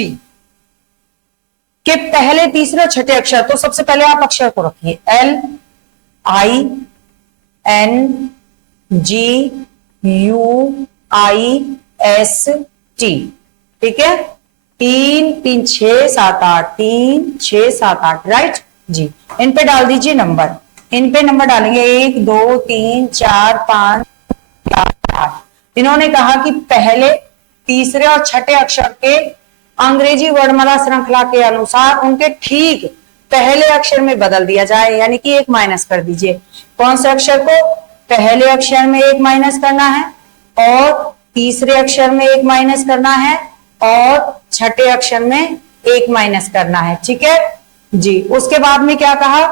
के पहले तीसरे और छठे अक्षर। तो सबसे पहले आप अक्षर को रखिए, LINGUIST, ठीक है। 3 3 6 7 8, 3 6 7 8, राइट जी। इन पे डाल दीजिए नंबर, इन पे नंबर डालेंगे 1 2 3 4 5 7 8। इन्होंने कहा कि पहले तीसरे और छठे अक्षर के अंग्रेजी वर्णमाला श्रृंखला के अनुसार उनके ठीक पहले अक्षर में बदल दिया जाए, यानी कि एक माइनस कर दीजिए। कौन से अक्षर को? पहले अक्षर में एक माइनस करना है, और तीसरे अक्षर में एक माइनस करना है, और छठे अक्षर में एक माइनस करना है, ठीक है जी। उसके बाद में क्या कहा?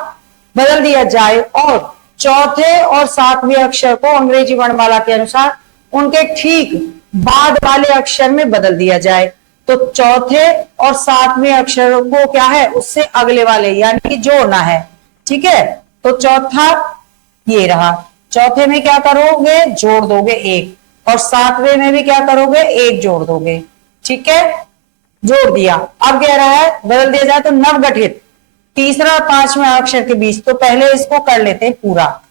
बदल दिया जाए, और चौथे और सातवें अक्षर को अंग्रेजी वर्णमाला के अनुसार उनके ठीक बाद वाले अक्षर में बदल दिया जाए। तो चौथे और सातवें अक्षर को क्या है, उससे अगले वाले यानी कि जोड़ना है, ठीक है। तो चौथा ये रहा, चौथे में क्या करोगे? जोड़ दोगे एक, और सातवें में भी क्या करोगे? एक जोड़ दोगे, ठीक है। जोड़ दिया। अब कह रहा है बदल दिया जाए तो नवगठित तीसरा और पांचवें अक्षर के बीच। तो पहले इसको कर लेते हैं पूरा,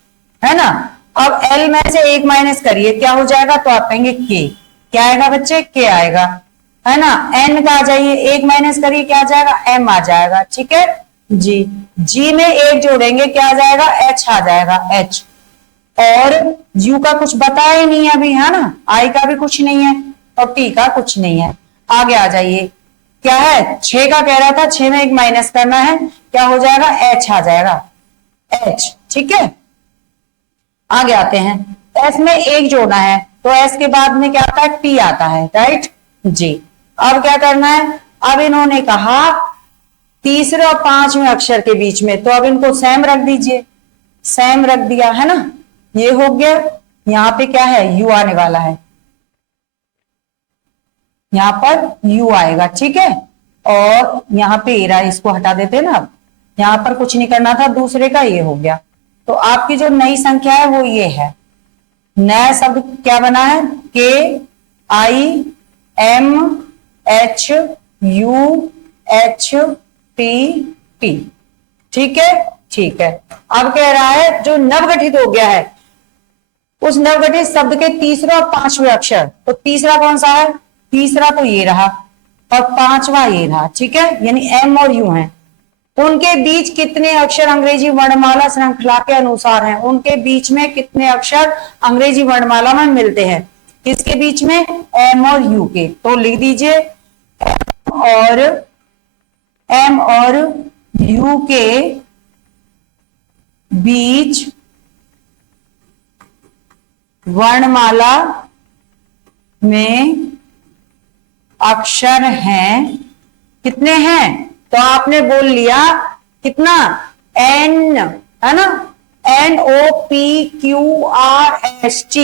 है ना। अब L में से एक माइनस करिए, क्या हो जाएगा? तो आप कहेंगे K। क्या आएगा बच्चे? K आएगा, है ना। N का आ जाइए, एक माइनस करिए, क्या आ जाएगा? M आ जाएगा, ठीक है जी। G में एक जोड़ेंगे, क्या आ जाएगा? H आ जाएगा, H। और U का कुछ बताया ही नहीं है अभी, है ना। I का भी कुछ नहीं है, और T का कुछ नहीं है। आगे आ जाइए, क्या है? 6 का कह रहा था, 6 में एक माइनस करना है, क्या हो जाएगा? H आ जाएगा, H, ठीक है। आगे आते हैं, S में एक जोड़ना है, तो S के बाद में क्या आता है? T आता है, राइट जी। अब क्या करना है? अब इन्होंने कहा तीसरे और पांचवें अक्षर के बीच में, तो अब इनको सेम रख दीजिए, सेम रख दिया, है ना। ये हो गया। यहां पे क्या है? U आने वाला है, यहां पर U आएगा, ठीक है। और यहां पे एरा, इसको हटा देते हैं ना। अब यहां पर कुछ नहीं करना था, दूसरे का ये हो गया। तो आपकी जो नई संख्या है वो ये है। नया शब्द क्या बना है? KIMHUHPT, ठीक है, ठीक है। अब कह रहा है जो नवगठित हो गया है, उस नवगठित शब्द के तीसरा और पांचवें अक्षर। तो तीसरा कौन सा है? तीसरा तो ये रहा, और पांचवा ये रहा, ठीक है। यानी M और U हैं। उनके बीच कितने अक्षर अंग्रेजी वर्णमाला श्रृंखला के अनुसार हैं? उनके बीच में कितने अक्षर अंग्रेजी वर्णमाला में मिलते हैं? किसके बीच में? M और U के। तो लिख दीजिए M और U के बीच वर्णमाला में अक्षर हैं। कितने हैं? तो आपने बोल लिया कितना? N, है ना। NOPQRST,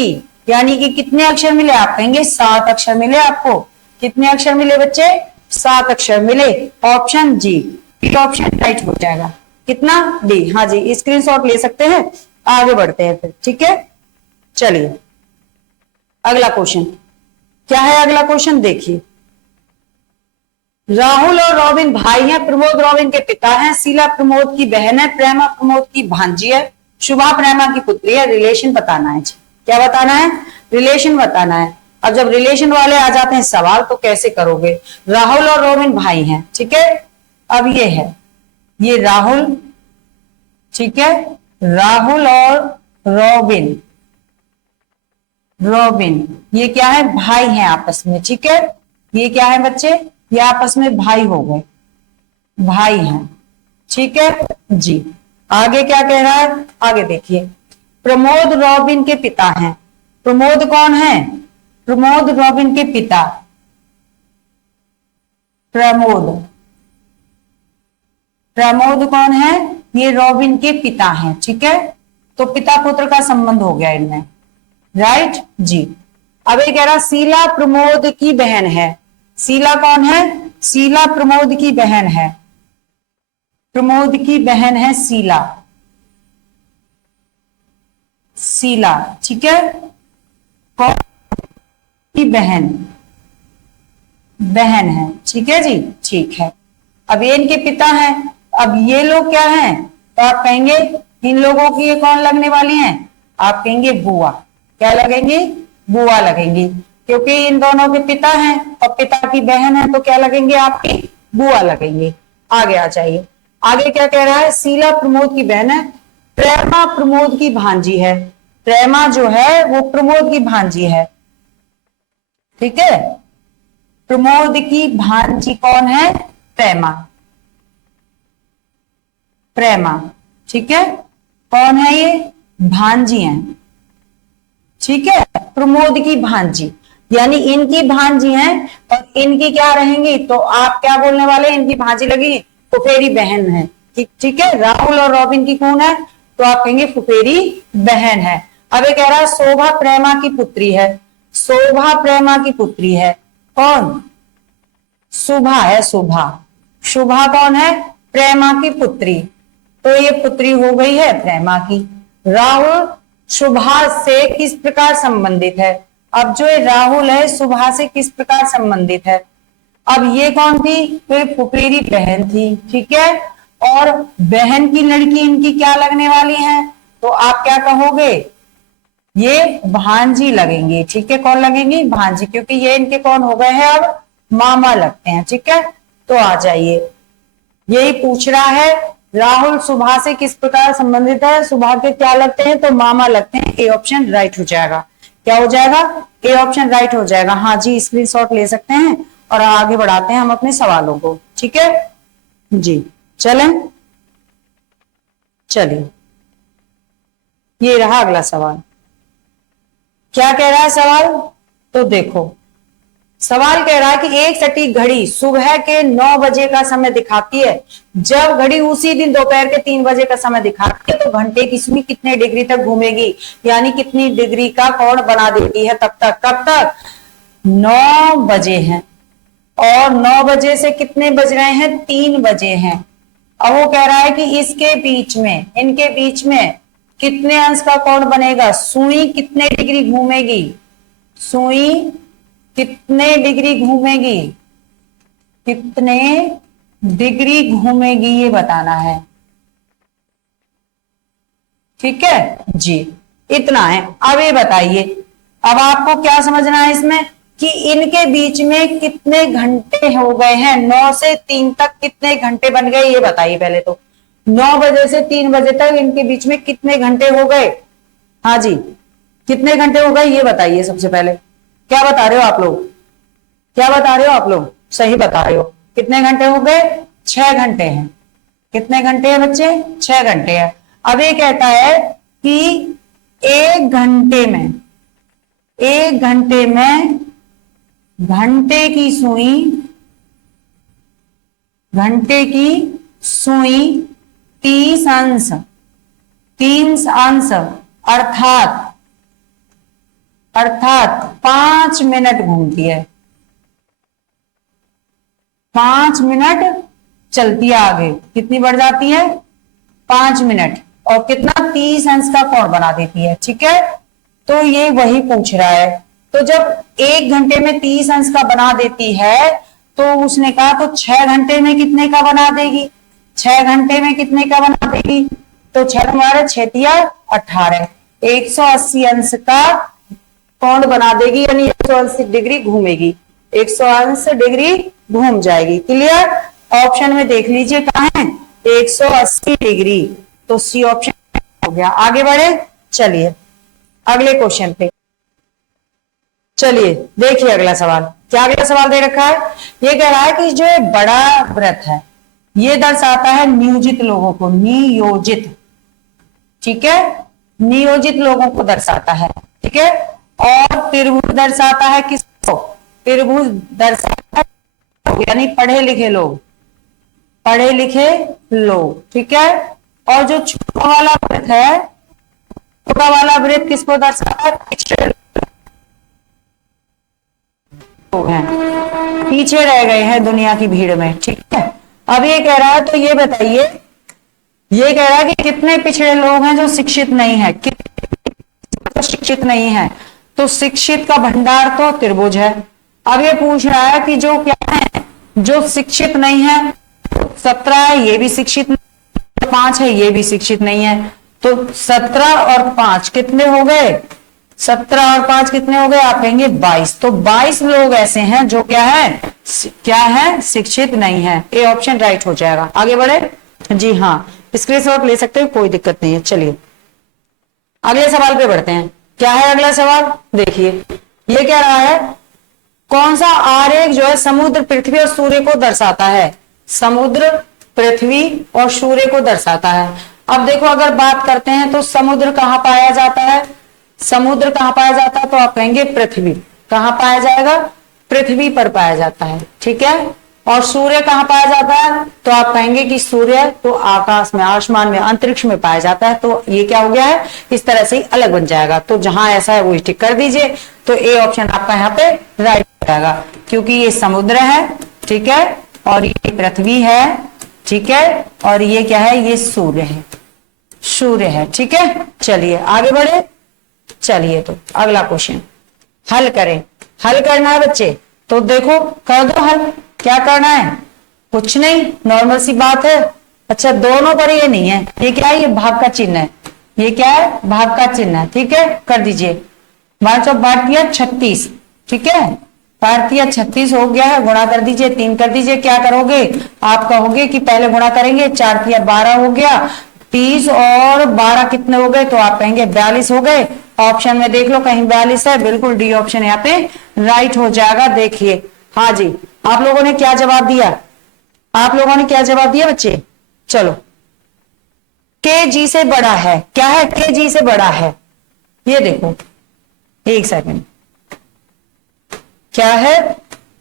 यानी कि कितने अक्षर मिले? आप कहेंगे 7 अक्षर मिले आपको। कितने अक्षर मिले बच्चे? 7 अक्षर मिले। ऑप्शन जी, ऑप्शन राइट हो जाएगा। कितना? डी। हाँ जी, स्क्रीनशॉट ले सकते हैं। आगे बढ़ते हैं फिर, ठीक है। चलिए अगला क्वेश्चन क्या है? अगला क्वेश्चन देखिए, राहुल और रॉबिन भाई हैं, प्रमोद रॉबिन के पिता हैं, शीला प्रमोद की बहन है, प्रेमा प्रमोद की भांजी है, शुभा प्रेमा की पुत्री है। रिलेशन बताना है। क्या बताना है? रिलेशन बताना है। अब जब रिलेशन वाले आ जाते हैं सवाल, तो कैसे करोगे? राहुल और रॉबिन भाई हैं, ठीक है। अब ये है, ये राहुल, ठीक है, राहुल और रॉबिन, रॉबिन ये क्या है? भाई हैं आपस में, ठीक है। ये क्या है बच्चे? ये आपस में भाई हो गए, भाई हैं, ठीक है जी। आगे क्या कह रहा है? आगे देखिए, प्रमोद रॉबिन के पिता हैं। प्रमोद कौन है? प्रमोद रॉबिन के पिता, प्रमोद, प्रमोद कौन है? ये रॉबिन के पिता हैं, ठीक है। तो पिता पुत्र का संबंध हो गया इनमें, राइट जी। अब ये कह रहा शीला प्रमोद की बहन है। शीला कौन है? शीला प्रमोद की बहन है, प्रमोद की बहन है शीला, शीला, ठीक है। कौन की बहन, बहन है, ठीक है जी, ठीक है। अब ये इनके पिता हैं, अब ये लोग क्या हैं, तो आप कहेंगे इन लोगों की ये कौन लगने वाली हैं, आप कहेंगे बुआ। क्या लगेंगी, बुआ लगेंगी, क्योंकि इन दोनों के पिता हैं और पिता की बहन है, तो क्या लगेंगे, आपकी बुआ लगेंगे। आगे आ जाइए, आगे क्या कह रहा है, शीला प्रमोद की बहन है, प्रेमा प्रमोद की भांजी है। प्रेमा जो है वो प्रमोद की भांजी है, ठीक है। प्रमोद की भांजी कौन है, प्रेमा, प्रेमा, ठीक है। कौन है ये, भांजी है, ठीक है, प्रमोद की भांजी, यानी इनकी भांजी हैं और इनकी क्या रहेंगी, तो आप क्या बोलने वाले, इनकी भांजी लगी, फुफेरी बहन है, ठीक है। राहुल और रॉबिन की कौन है, तो आप कहेंगे फुफेरी बहन है। अब ये कह रहा है शोभा प्रेमा की पुत्री है, शोभा प्रेमा की पुत्री है, कौन, शुभा है, शुभा, शुभा कौन है, प्रेमा की पुत्री, तो ये पुत्री हो गई है प्रेमा की। राहुल शुभा से किस प्रकार संबंधित है, अब जो राहुल है शुभा से किस प्रकार संबंधित है, अब ये कौन थी, तो ये फुफेरी बहन थी, ठीक है। और बहन की लड़की इनकी क्या लगने वाली है, तो आप क्या कहोगे, ये भांजी लगेंगे, ठीक है। कौन लगेंगी, भांजी, क्योंकि ये इनके कौन हो गए हैं, अब मामा लगते हैं, ठीक है। तो आ जाइए, यही पूछ रहा है, राहुल सुभा से किस प्रकार संबंधित है, सुभा के क्या लगते हैं, तो मामा लगते हैं। ए ऑप्शन राइट हो जाएगा, क्या हो जाएगा, ए ऑप्शन राइट हो जाएगा। हाँ जी, स्क्रीनशॉट ले सकते हैं और आगे बढ़ाते हैं हम अपने सवालों को, ठीक है जी। चलें, चलिए, ये रहा अगला सवाल। क्या कह रहा है सवाल, तो देखो, सवाल कह रहा है कि एक सटीक घड़ी सुबह के 9 बजे का समय दिखाती है, जब घड़ी उसी दिन दोपहर के 3 बजे का समय दिखाती है तो घंटे की सुई कितने डिग्री तक घूमेगी, यानी कितनी डिग्री का कोण बना देती है, तब तक, कब तक, 9 बजे हैं, और 9 बजे से कितने बज रहे हैं, 3 बजे हैं। अब वो कह रहा है कि इसके बीच में, इनके बीच में कितने अंश का कोण बनेगा, सुई कितने डिग्री घूमेगी, सुई कितने डिग्री घूमेगी, कितने डिग्री घूमेगी ये बताना है, ठीक है जी, इतना है। अब ये बताइए, अब आपको क्या समझना है इसमें, कि इनके बीच में कितने घंटे हो गए हैं, 9 से 3 तक कितने घंटे बन गए ये बताइए पहले तो। 9 बजे से 3 बजे तक इनके बीच में कितने घंटे हो गए, हाँ जी, कितने घंटे हो गए ये बताइए सबसे पहले। क्या बता रहे हो आप लोग, क्या बता रहे हो आप लोग, सही बता रहे हो, कितने घंटे हो गए, 6 घंटे हैं। कितने घंटे हैं बच्चे, 6 घंटे हैं। अब ये कहता है कि 1 घंटे में, 1 घंटे में घंटे की सुई, घंटे की सुई 30 अंश, 30 अंश अर्थात 5 मिनट घूमती है, 5 मिनट चलती है आगे, कितनी बढ़ जाती है, 5 मिनट, और कितना, 30 अंश का कोण बना देती है, ठीक है। तो ये वही पूछ रहा है, तो जब 1 घंटे में 30 अंश का बना देती है, तो उसने कहा तो 6 घंटे में कितने का बना देगी, 6 घंटे में कितने का बना देगी, तो 6 हमारे 6 18, 180 अंश का कोण बना देगी, यानी 180 डिग्री घूमेगी, 180 डिग्री घूम जाएगी। क्लियर, ऑप्शन में देख लीजिए कहाँ है, 180 डिग्री, तो सी ऑप्शन हो गया। आगे बढ़े, चलिए अगले क्वेश्चन पे, चलिए देखिए अगला सवाल। क्या अगला सवाल दे रखा है, ये कह रहा है कि जो बड़ा व्रत है ये दर्शाता है नियोजित लोगों को, नियोजित, ठीक है, नियोजित लोगों को दर्शाता है, ठीक है। और त्रिभुज दर्शाता है किसको, त्रिभुज दर्शाता है यानी पढ़े लिखे लोग, पढ़े लिखे लोग, ठीक है। और जो छोटा वाला व्रत है, छोटा वाला व्रत किसको दर्शाता है, पिछड़े लोग हैं, पीछे रह गए हैं दुनिया की भीड़ में, ठीक है। अब ये कह रहा है, तो ये बताइए, ये कह रहा है कि कितने पिछड़े लोग हैं जो शिक्षित नहीं है, कितने शिक्षित नहीं है, तो शिक्षित का भंडार तो त्रिभुज है। अब ये पूछ रहा है कि जो क्या है, जो शिक्षित नहीं है, 17 है ये भी शिक्षित नहीं, 5 है ये भी शिक्षित नहीं है, तो 17 और 5 कितने हो गए, 17 और 5 कितने हो गए, आप कहेंगे 22। तो 22 लोग ऐसे हैं जो क्या है शिक्षित नहीं है। ए ऑप्शन राइट हो जाएगा। आगे बढ़े, जी हाँ, स्क्रीनशॉट ले सकते हो, कोई दिक्कत नहीं है। चलिए अगले सवाल पे बढ़ते हैं। क्या है अगला सवाल, देखिए ये कह रहा है कौन सा आरेख जो है समुद्र, पृथ्वी और सूर्य को दर्शाता है। समुद्र, पृथ्वी और सूर्य को दर्शाता है। अब देखो अगर बात करते हैं तो समुद्र कहाँ पाया जाता है, समुद्र कहाँ पाया जाता है, तो आप कहेंगे पृथ्वी। कहाँ पाया जाएगा, पृथ्वी पर पाया जाता है, ठीक है। और सूर्य कहाँ पाया जाता है, तो आप कहेंगे कि सूर्य तो आकाश में, आसमान में, अंतरिक्ष में पाया जाता है। तो ये क्या हो गया है, इस तरह से ही अलग बन जाएगा। तो जहां ऐसा है वो टिक कर दीजिए। तो ए ऑप्शन आपका यहाँ पे राइट हो जाएगा, क्योंकि ये समुद्र है, ठीक है, और ये पृथ्वी है, ठीक है, और ये क्या है, ये सूर्य है, सूर्य है, ठीक है। चलिए आगे बढ़े। चलिए तो अगला क्वेश्चन हल करें। हल करना है बच्चे, तो देखो कर दो हल। क्या करना है, कुछ नहीं, नॉर्मल सी बात है। अच्छा दोनों पर ये नहीं है, ये क्या है, ये भाग का चिन्ह है, ये क्या है, भाग का चिन्ह है, ठीक है। कर दीजिए, 36, ठीक है, 36 हो गया है, गुणा कर दीजिए, 3 कर दीजिए। क्या करोगे, आप कहोगे कि पहले गुणा करेंगे, 4 12 हो गया, 30 और 12 कितने हो गए, तो आप कहेंगे 42 हो गए। ऑप्शन में देख लो कहीं 42 है, बिल्कुल डी ऑप्शन यहाँ पे राइट हो जाएगा। देखिए हाँ जी, आप लोगों ने क्या जवाब दिया, आप लोगों ने क्या जवाब दिया बच्चे, चलो। के जी से बड़ा है, क्या है, के जी से बड़ा है, ये देखो एक सेकंड, क्या है,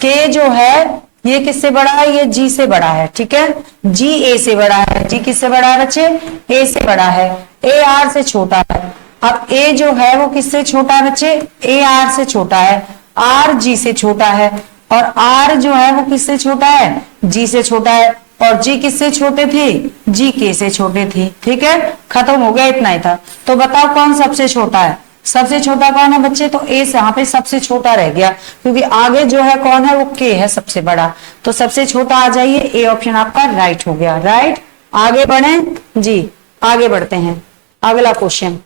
के जो है ये किससे बड़ा है, ये जी से बड़ा है, ठीक है। जी ए से बड़ा है, जी किससे बड़ा है बच्चे, ए से बड़ा है, ए आर से छोटा है। अब ए जो है वो किससे छोटा है बच्चे, ए आर से छोटा है, आर जी से छोटा है, और आर जो है वो किससे छोटा है, जी से छोटा है, और जी किससे छोटे थे, जी के से छोटे थे, ठीक है। खत्म हो गया, इतना ही था। तो बताओ कौन सबसे छोटा है, सबसे छोटा कौन है बच्चे, तो ए यहाँ पे सबसे छोटा रह गया, क्योंकि आगे जो है कौन है, वो के है सबसे बड़ा, तो सबसे छोटा आ जाइए। ए ऑप्शन आपका राइट हो गया, राइट। आगे बढ़े जी, आगे बढ़ते हैं। अगला क्वेश्चन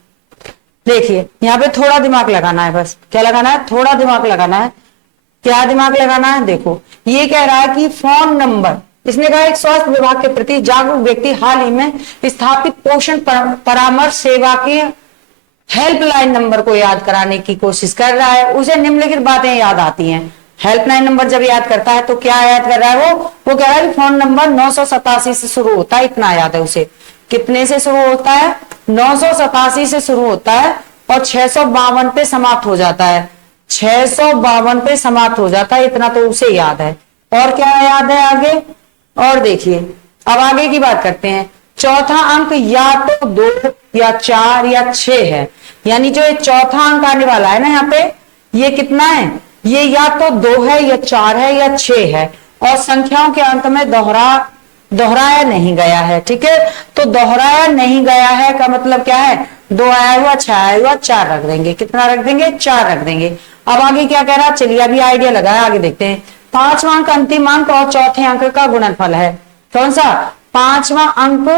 देखिए, यहाँ पे थोड़ा दिमाग लगाना है, बस क्या लगाना है, थोड़ा दिमाग लगाना है। क्या दिमाग लगाना है, देखो ये कह रहा है कि फोन नंबर, इसने कहा एक स्वास्थ्य विभाग के प्रति जागरूक व्यक्ति हाल ही में स्थापित पोषण परामर्श सेवा के हेल्पलाइन नंबर को याद कराने की कोशिश कर रहा है। उसे निम्नलिखित बातें याद आती हैं। हेल्पलाइन नंबर जब याद करता है तो क्या याद कर रहा है वो कह रहा है फोन नंबर 987 से शुरू होता है, इतना याद है उसे। कितने से शुरू होता है, 987 से शुरू होता है और 652 पे समाप्त हो जाता है, 652 पे समाप्त हो जाता है, इतना तो उसे याद है। और क्या याद है आगे, और देखिए अब आगे की बात करते हैं। चौथा अंक या तो 2 या 4 या 6 है, यानी जो ये चौथा अंक आने वाला है ना यहाँ पे, ये कितना है, ये या तो 2 है या 4 है या 6 है, और संख्याओं के अंत में दोहराया नहीं गया है, ठीक है। तो दोहराया नहीं गया है का मतलब क्या है, 2 आया हुआ, 6 आया हुआ, 4 रख देंगे, कितना रख देंगे, 4 रख देंगे। अब आगे क्या कह रहा है, चलिए अभी आइडिया लगाया, आगे देखते हैं। 5वां अंक अंतिम अंक और चौथे अंक का गुणनफल है, कौन सा, 5वां अंक,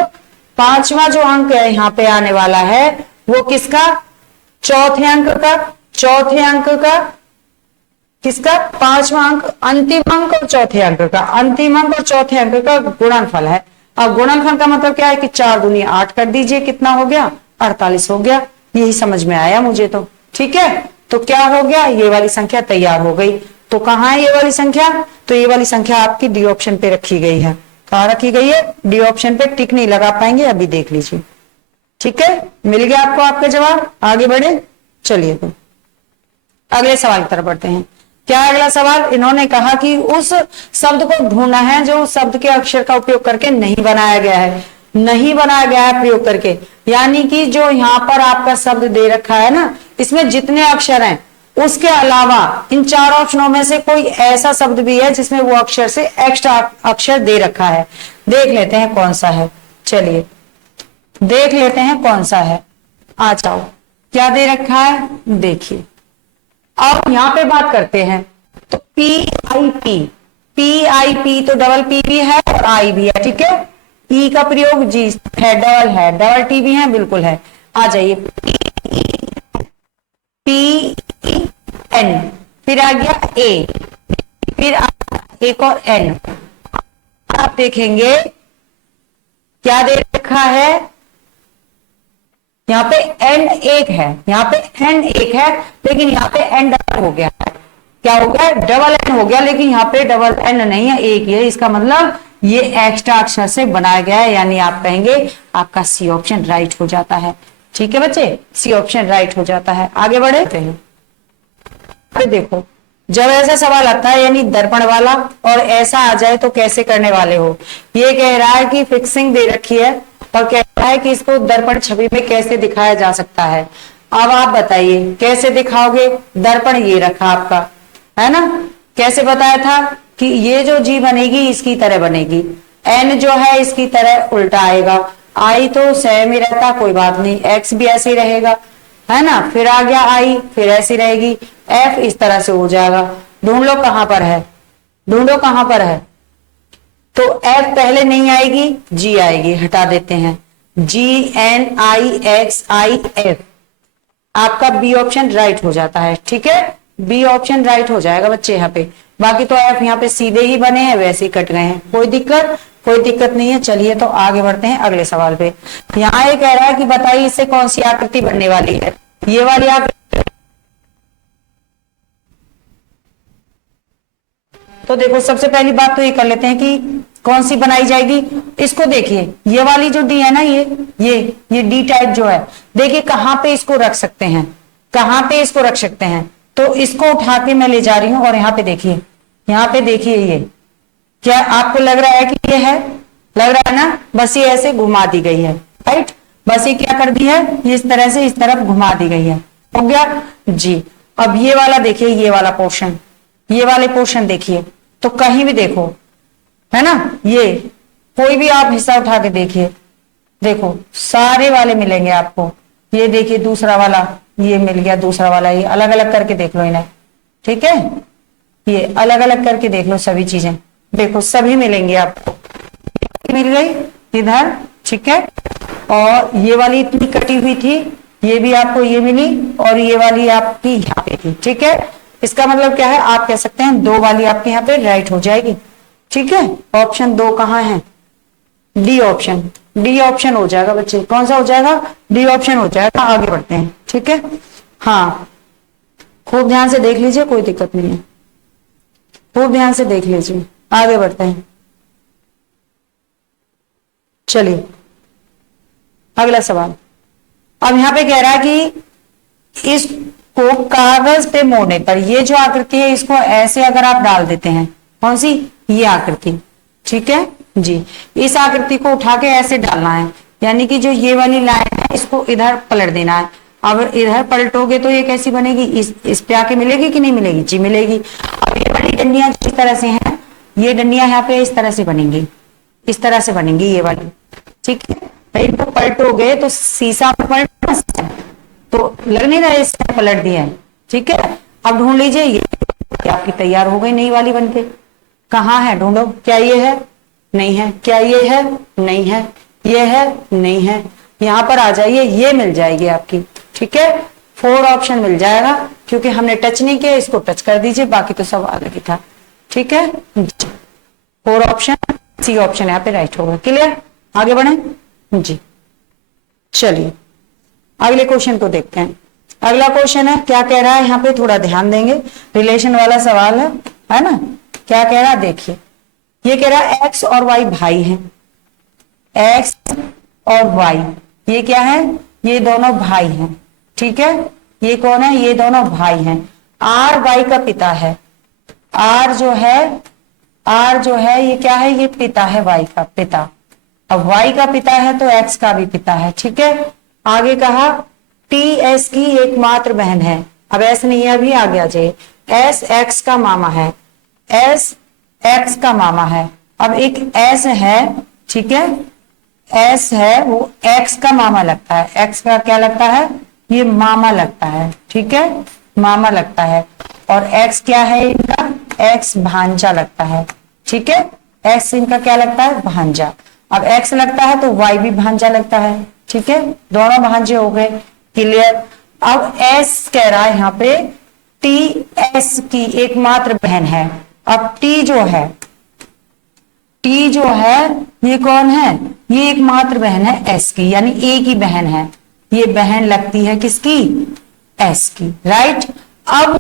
5वां जो अंक है यहाँ पे आने वाला है वो किसका, चौथे अंक का, चौथे अंक का किसका, 5वां अंक, अंतिम अंक और चौथे अंक का, अंतिम अंक और चौथे अंक का गुणनफल है। अब गुणनफल का मतलब क्या है कि 4 दूनी 8 कर दीजिए, कितना हो गया, 48 हो गया। यही समझ में आया मुझे तो, ठीक है। तो क्या हो गया, ये वाली संख्या तैयार हो गई। तो कहाँ है ये वाली संख्या, तो ये वाली संख्या आपकी डी ऑप्शन पे रखी गई है। कहाँ रखी गई है, डी ऑप्शन पे। टिक नहीं लगा पाएंगे, अभी देख लीजिए, ठीक है। मिल गया आपको आपका जवाब। आगे बढ़े, चलिए तो अगले सवाल की तरफ बढ़ते हैं। क्या अगला सवाल, इन्होंने कहा कि उस शब्द को ढूंढना है जो उस शब्द के अक्षर का उपयोग करके नहीं बनाया गया है, नहीं बनाया गया है प्रयोग करके, यानी कि जो यहाँ पर आपका शब्द दे रखा है ना, इसमें जितने अक्षर हैं उसके अलावा इन 4 ऑप्शनों में से कोई ऐसा शब्द भी है जिसमें वो अक्षर से एक्स्ट्रा अक्षर दे रखा है। देख लेते हैं कौन सा है, चलिए देख लेते हैं कौन सा है। आ जाओ, क्या दे रखा है, देखिए अब यहाँ पे बात करते हैं तो पी आई पी तो डबल पी भी है और आई भी है, ठीक है। ई का प्रयोग जी है, डबल टी भी है, बिल्कुल है। आ जाइए पी एन, फिर आ गया ए, फिर एक और एन। आप देखेंगे क्या दे रखा है, यहाँ पे एन एक है, यहाँ पे एन एक है, लेकिन यहाँ पे एन डबल हो गया है। क्या हो गया, डबल एन हो गया, लेकिन यहाँ पे डबल एन नहीं है, एक ही है। इसका मतलब ये एक्स्ट्रा अक्षर से बनाया गया है, यानी आप कहेंगे आपका सी ऑप्शन राइट हो जाता है। ठीक है बच्चे, सी ऑप्शन राइट हो जाता है। आगे बढ़े तो देखो, जब ऐसा सवाल आता है यानी दर्पण वाला और ऐसा आ जाए तो कैसे करने वाले हो। ये कह रहा है कि फिक्सिंग दे रखी है और कह रहा है कि इसको दर्पण छवि में कैसे दिखाया जा सकता है। अब आप बताइए कैसे दिखाओगे। दर्पण ये रखा आपका, है ना। कैसे बताया था कि ये जो जी बनेगी इसकी तरह बनेगी, एन जो है इसकी तरह उल्टा आएगा, आई तो सेम ही रहता, कोई बात नहीं, एक्स भी ऐसे ही रहेगा, है ना। फिर आ गया आई, फिर ऐसी रहेगी, एफ इस तरह से हो जाएगा। ढूंढ लो कहां पर है, ढूंढो कहां पर है। तो एफ पहले नहीं आएगी, जी आएगी, हटा देते हैं। G N I X I F, आपका बी ऑप्शन राइट हो जाता है। ठीक है, बी ऑप्शन राइट हो जाएगा बच्चे यहाँ पे। बाकी तो एफ यहाँ पे सीधे ही बने हैं, वैसे ही कट गए हैं, कोई दिक्कत नहीं है। चलिए तो आगे बढ़ते हैं अगले सवाल पे। यहाँ ये कह रहा है कि बताइए इससे कौन सी आकृति बनने वाली है। ये वाली आकृति, तो देखो सबसे पहली बात तो ये कर लेते हैं कि कौन सी बनाई जाएगी। इसको देखिए, ये वाली जो डी है ना, ये डी टाइप जो है, देखिए कहां पे इसको रख सकते हैं, कहां पे इसको रख सकते हैं। तो इसको उठा के मैं ले जा रही हूं और यहाँ पे देखिए, यहाँ पे देखिए, ये क्या आपको लग रहा है कि ये है, लग रहा है ना। बस ये ऐसे घुमा दी गई है, राइट। बस ये क्या कर दी है, ये इस तरह से इस तरफ घुमा दी गई है, हो गया जी। अब ये वाला देखिए, ये वाला पोर्शन, ये वाले पोर्शन देखिए, तो कहीं भी देखो, है ना, ये कोई भी आप हिस्सा उठा के देखिए, देखो सारे वाले मिलेंगे आपको। ये देखिए दूसरा वाला, ये मिल गया दूसरा वाला, ये अलग अलग करके देख लो इन्हें, ठीक है। ये अलग अलग करके देख लो सभी चीजें, देखो सभी मिलेंगे आपको। मिल गई इधर, ठीक है। और ये वाली इतनी कटी हुई थी, ये भी आपको ये मिली, और ये वाली आपकी यहाँ पे थी, ठीक है। इसका मतलब क्या है, आप कह सकते हैं दो वाली आपके यहाँ पे राइट हो जाएगी, ठीक है। ऑप्शन 2 कहाँ है, डी ऑप्शन, डी ऑप्शन हो जाएगा बच्चे। कौन सा हो जाएगा, डी ऑप्शन हो जाएगा। आगे बढ़ते हैं, ठीक है। हाँ, खूब ध्यान से देख लीजिए, कोई दिक्कत नहीं है, खूब ध्यान से देख लीजिए। आगे बढ़ते हैं, चलिए अगला सवाल। अब यहां पे कह रहा है कि इसको कागज पे मोड़ने पर, ये जो आकृति है इसको ऐसे अगर आप डाल देते हैं, कौन सी, ये आकृति, ठीक है जी। इस आकृति को उठा के ऐसे डालना है, यानी कि जो ये वाली लाइन है इसको इधर पलट देना है। अब इधर पलटोगे तो ये कैसी बनेगी, इस पे आके मिलेगी कि नहीं मिलेगी, जी मिलेगी। अब ये वाली डंडियां जिस तरह से हैं, ये डंडियां यहाँ पे इस तरह से बनेंगी, इस तरह से बनेंगी ये वाली, ठीक है। इनको पलटोगे तो शीशा पलट, तो लग नहीं रहा है इसने पलट दिया है, ठीक है। अब ढूंढ लीजिए, ये आपकी तैयार हो गई नई वाली बनके। कहाँ है, ढूंढो, क्या ये है, नहीं है, क्या ये है, नहीं है, ये है, नहीं है। यहाँ पर आ जाइए, ये मिल जाएगी आपकी, ठीक है। 4 ऑप्शन मिल जाएगा, क्योंकि हमने टच नहीं किया, इसको टच कर दीजिए, बाकी तो सब अलग ही था, ठीक है। 4 ऑप्शन, सी ऑप्शन यहाँ पे राइट होगा। क्लियर, आगे बढ़े जी। चलिए अगले क्वेश्चन को देखते हैं। अगला क्वेश्चन है, क्या कह रहा है यहाँ पे, थोड़ा ध्यान देंगे, रिलेशन वाला सवाल है ना। क्या कह रहा है देखिए, ये कह रहा है एक्स और वाई भाई हैं, एक्स और वाई, ये क्या है, ये दोनों भाई हैं, ठीक है। ये कौन है, ये दोनों भाई हैं। आर वाई का पिता है, आर जो है ये क्या है, ये पिता है, वाई का पिता। अब वाई का पिता है तो एक्स का भी पिता है, ठीक है। आगे कहा टी एस की एकमात्र बहन है, अब एस नहीं है, अभी आगे आ जाइए। एस एक्स का मामा है, एस एक्स का मामा है। अब एक एस है, ठीक है, एस है, वो एक्स का मामा लगता है, एक्स का क्या लगता है, ये मामा लगता है, ठीक है। मामा लगता है, और x क्या है इनका, x भांजा लगता है। ठीक है, x इनका क्या लगता है, भांजा। अब x लगता है तो y भी भांजा लगता है। ठीक है, दोनों भांजे हो गए, क्लियर। अब s कह रहा है यहाँ पे t s की एकमात्र बहन है। अब t जो है ये कौन है, ये एकमात्र बहन है s की, यानी a की बहन है। ये बहन लगती है किसकी, s की, राइट। अब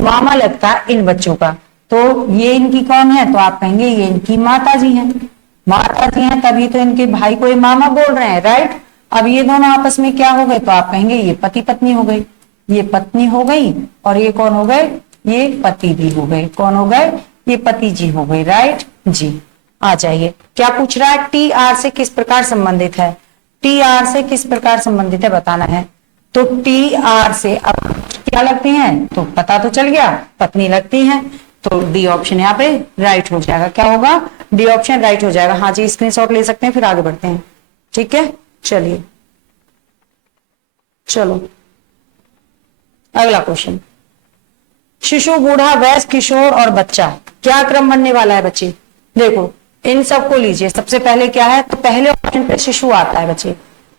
मामा लगता है इन बच्चों का, तो ये इनकी कौन है, तो आप कहेंगे ये इनकी माता जी हैं। माता जी हैं तभी तो इनके भाई को ये मामा बोल रहे हैं, राइट। अब ये दोनों आपस में क्या हो गए, तो आप कहेंगे ये पति पत्नी हो गई। ये पत्नी हो गई और ये कौन हो गए, ये पति भी हो गए। कौन हो गए, ये पति जी हो गए, राइट जी। आ जाइए, क्या पूछ रहा है, टी आर से किस प्रकार संबंधित है, टी आर से किस प्रकार संबंधित है बताना है। तो टी आर से अब क्या लगती हैं, तो पता तो चल गया, पत्नी लगती हैं, तो डी ऑप्शन यहाँ पे राइट हो जाएगा। क्या होगा, डी ऑप्शन राइट हो जाएगा। हाँ जी, स्क्रीनशॉट ले सकते हैं, फिर आगे बढ़ते हैं। ठीक है, चलिए चलो अगला क्वेश्चन। शिशु, बूढ़ा, वयस्क, किशोर और बच्चा, क्या क्रम बनने वाला है बच्चे। देखो इन सबको लीजिए, सबसे पहले क्या है, तो पहले ऑप्शन पे शिशु आता है बच्चे,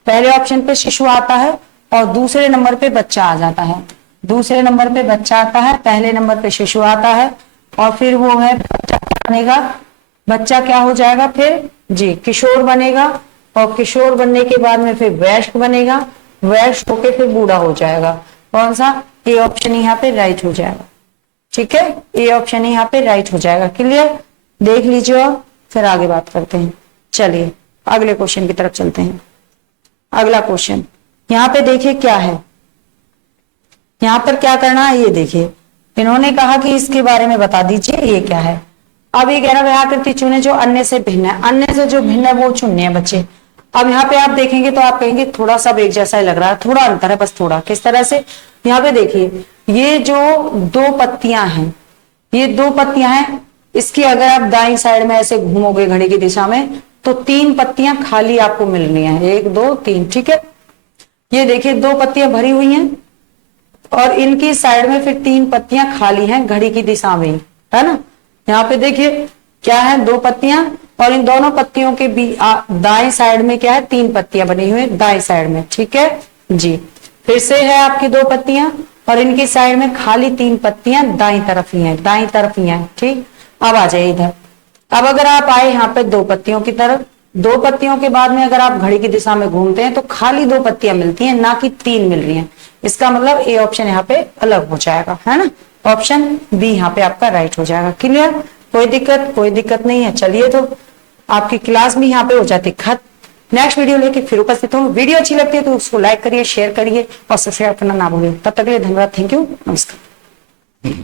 पहले ऑप्शन पे शिशु आता है और दूसरे नंबर पे बच्चा आ जाता है। दूसरे नंबर पे बच्चा आता है, पहले नंबर पे शिशु आता है, और फिर वो है बच्चा बनेगा, बच्चा क्या हो जाएगा फिर जी, किशोर बनेगा, और किशोर बनने के बाद में फिर वयस्क बनेगा, वयस्क होके फिर बूढ़ा हो जाएगा। कौन सा, ए ऑप्शन यहाँ पे राइट हो जाएगा। ठीक है, ए ऑप्शन यहाँ पे राइट हो जाएगा। क्लियर, देख लीजिए और फिर आगे बात करते हैं। चलिए अगले क्वेश्चन की तरफ चलते हैं। अगला क्वेश्चन यहाँ पे देखिए क्या है, यहाँ पर क्या करना है, ये देखिए इन्होंने कहा कि इसके बारे में बता दीजिए ये क्या है। अब ये कह रहा है आकृति चुने जो अन्य से भिन्न है, अन्य से जो भिन्न है वो चुनने हैं बच्चे। अब यहाँ पे आप देखेंगे तो आप कहेंगे थोड़ा सा एक जैसा ही लग रहा है, थोड़ा अंतर है, बस थोड़ा। किस तरह से, यहाँ पे देखिए ये जो दो पत्तियां हैं, ये दो पत्तियां हैं, इसकी अगर आप दाईं साइड में ऐसे घूमोगे घड़ी की दिशा में तो तीन पत्तियां खाली आपको मिलनी है, 1 2 3। ठीक है, ये देखिए दो पत्तियां भरी हुई हैं और इनकी साइड में फिर तीन पत्तियां खाली हैं घड़ी की दिशा में, है ना। यहाँ पे देखिए क्या है, दो पत्तियां, और इन दोनों पत्तियों के दाएं साइड में क्या है, तीन पत्तियां बनी हुई है दाएं साइड में। ठीक है जी, फिर से है आपकी दो पत्तियां और इनकी साइड में खाली तीन पत्तियां दाईं तरफ ही हैं, दाईं तरफ ही हैं। ठीक, अब आ जाइए इधर। अब अगर आप आए यहाँ पे दो पत्तियों की तरफ, दो पत्तियों के बाद में अगर आप घड़ी की दिशा में घूमते हैं तो खाली दो पत्तियां मिलती हैं, ना कि तीन मिल रही हैं। इसका मतलब ए ऑप्शन यहाँ पे अलग हो जाएगा, है ना। ऑप्शन बी यहाँ पे आपका राइट हो जाएगा। क्लियर, कोई दिक्कत नहीं है। चलिए तो आपकी क्लास भी यहाँ पे हो जाती खत्म। नेक्स्ट वीडियो लेके फिर उपस्थित हूँ। वीडियो अच्छी लगती है तो उसको लाइक करिए, शेयर करिए और सब्सक्राइब करना ना भूलिए। तब तक के लिए धन्यवाद, थैंक यू, नमस्कार।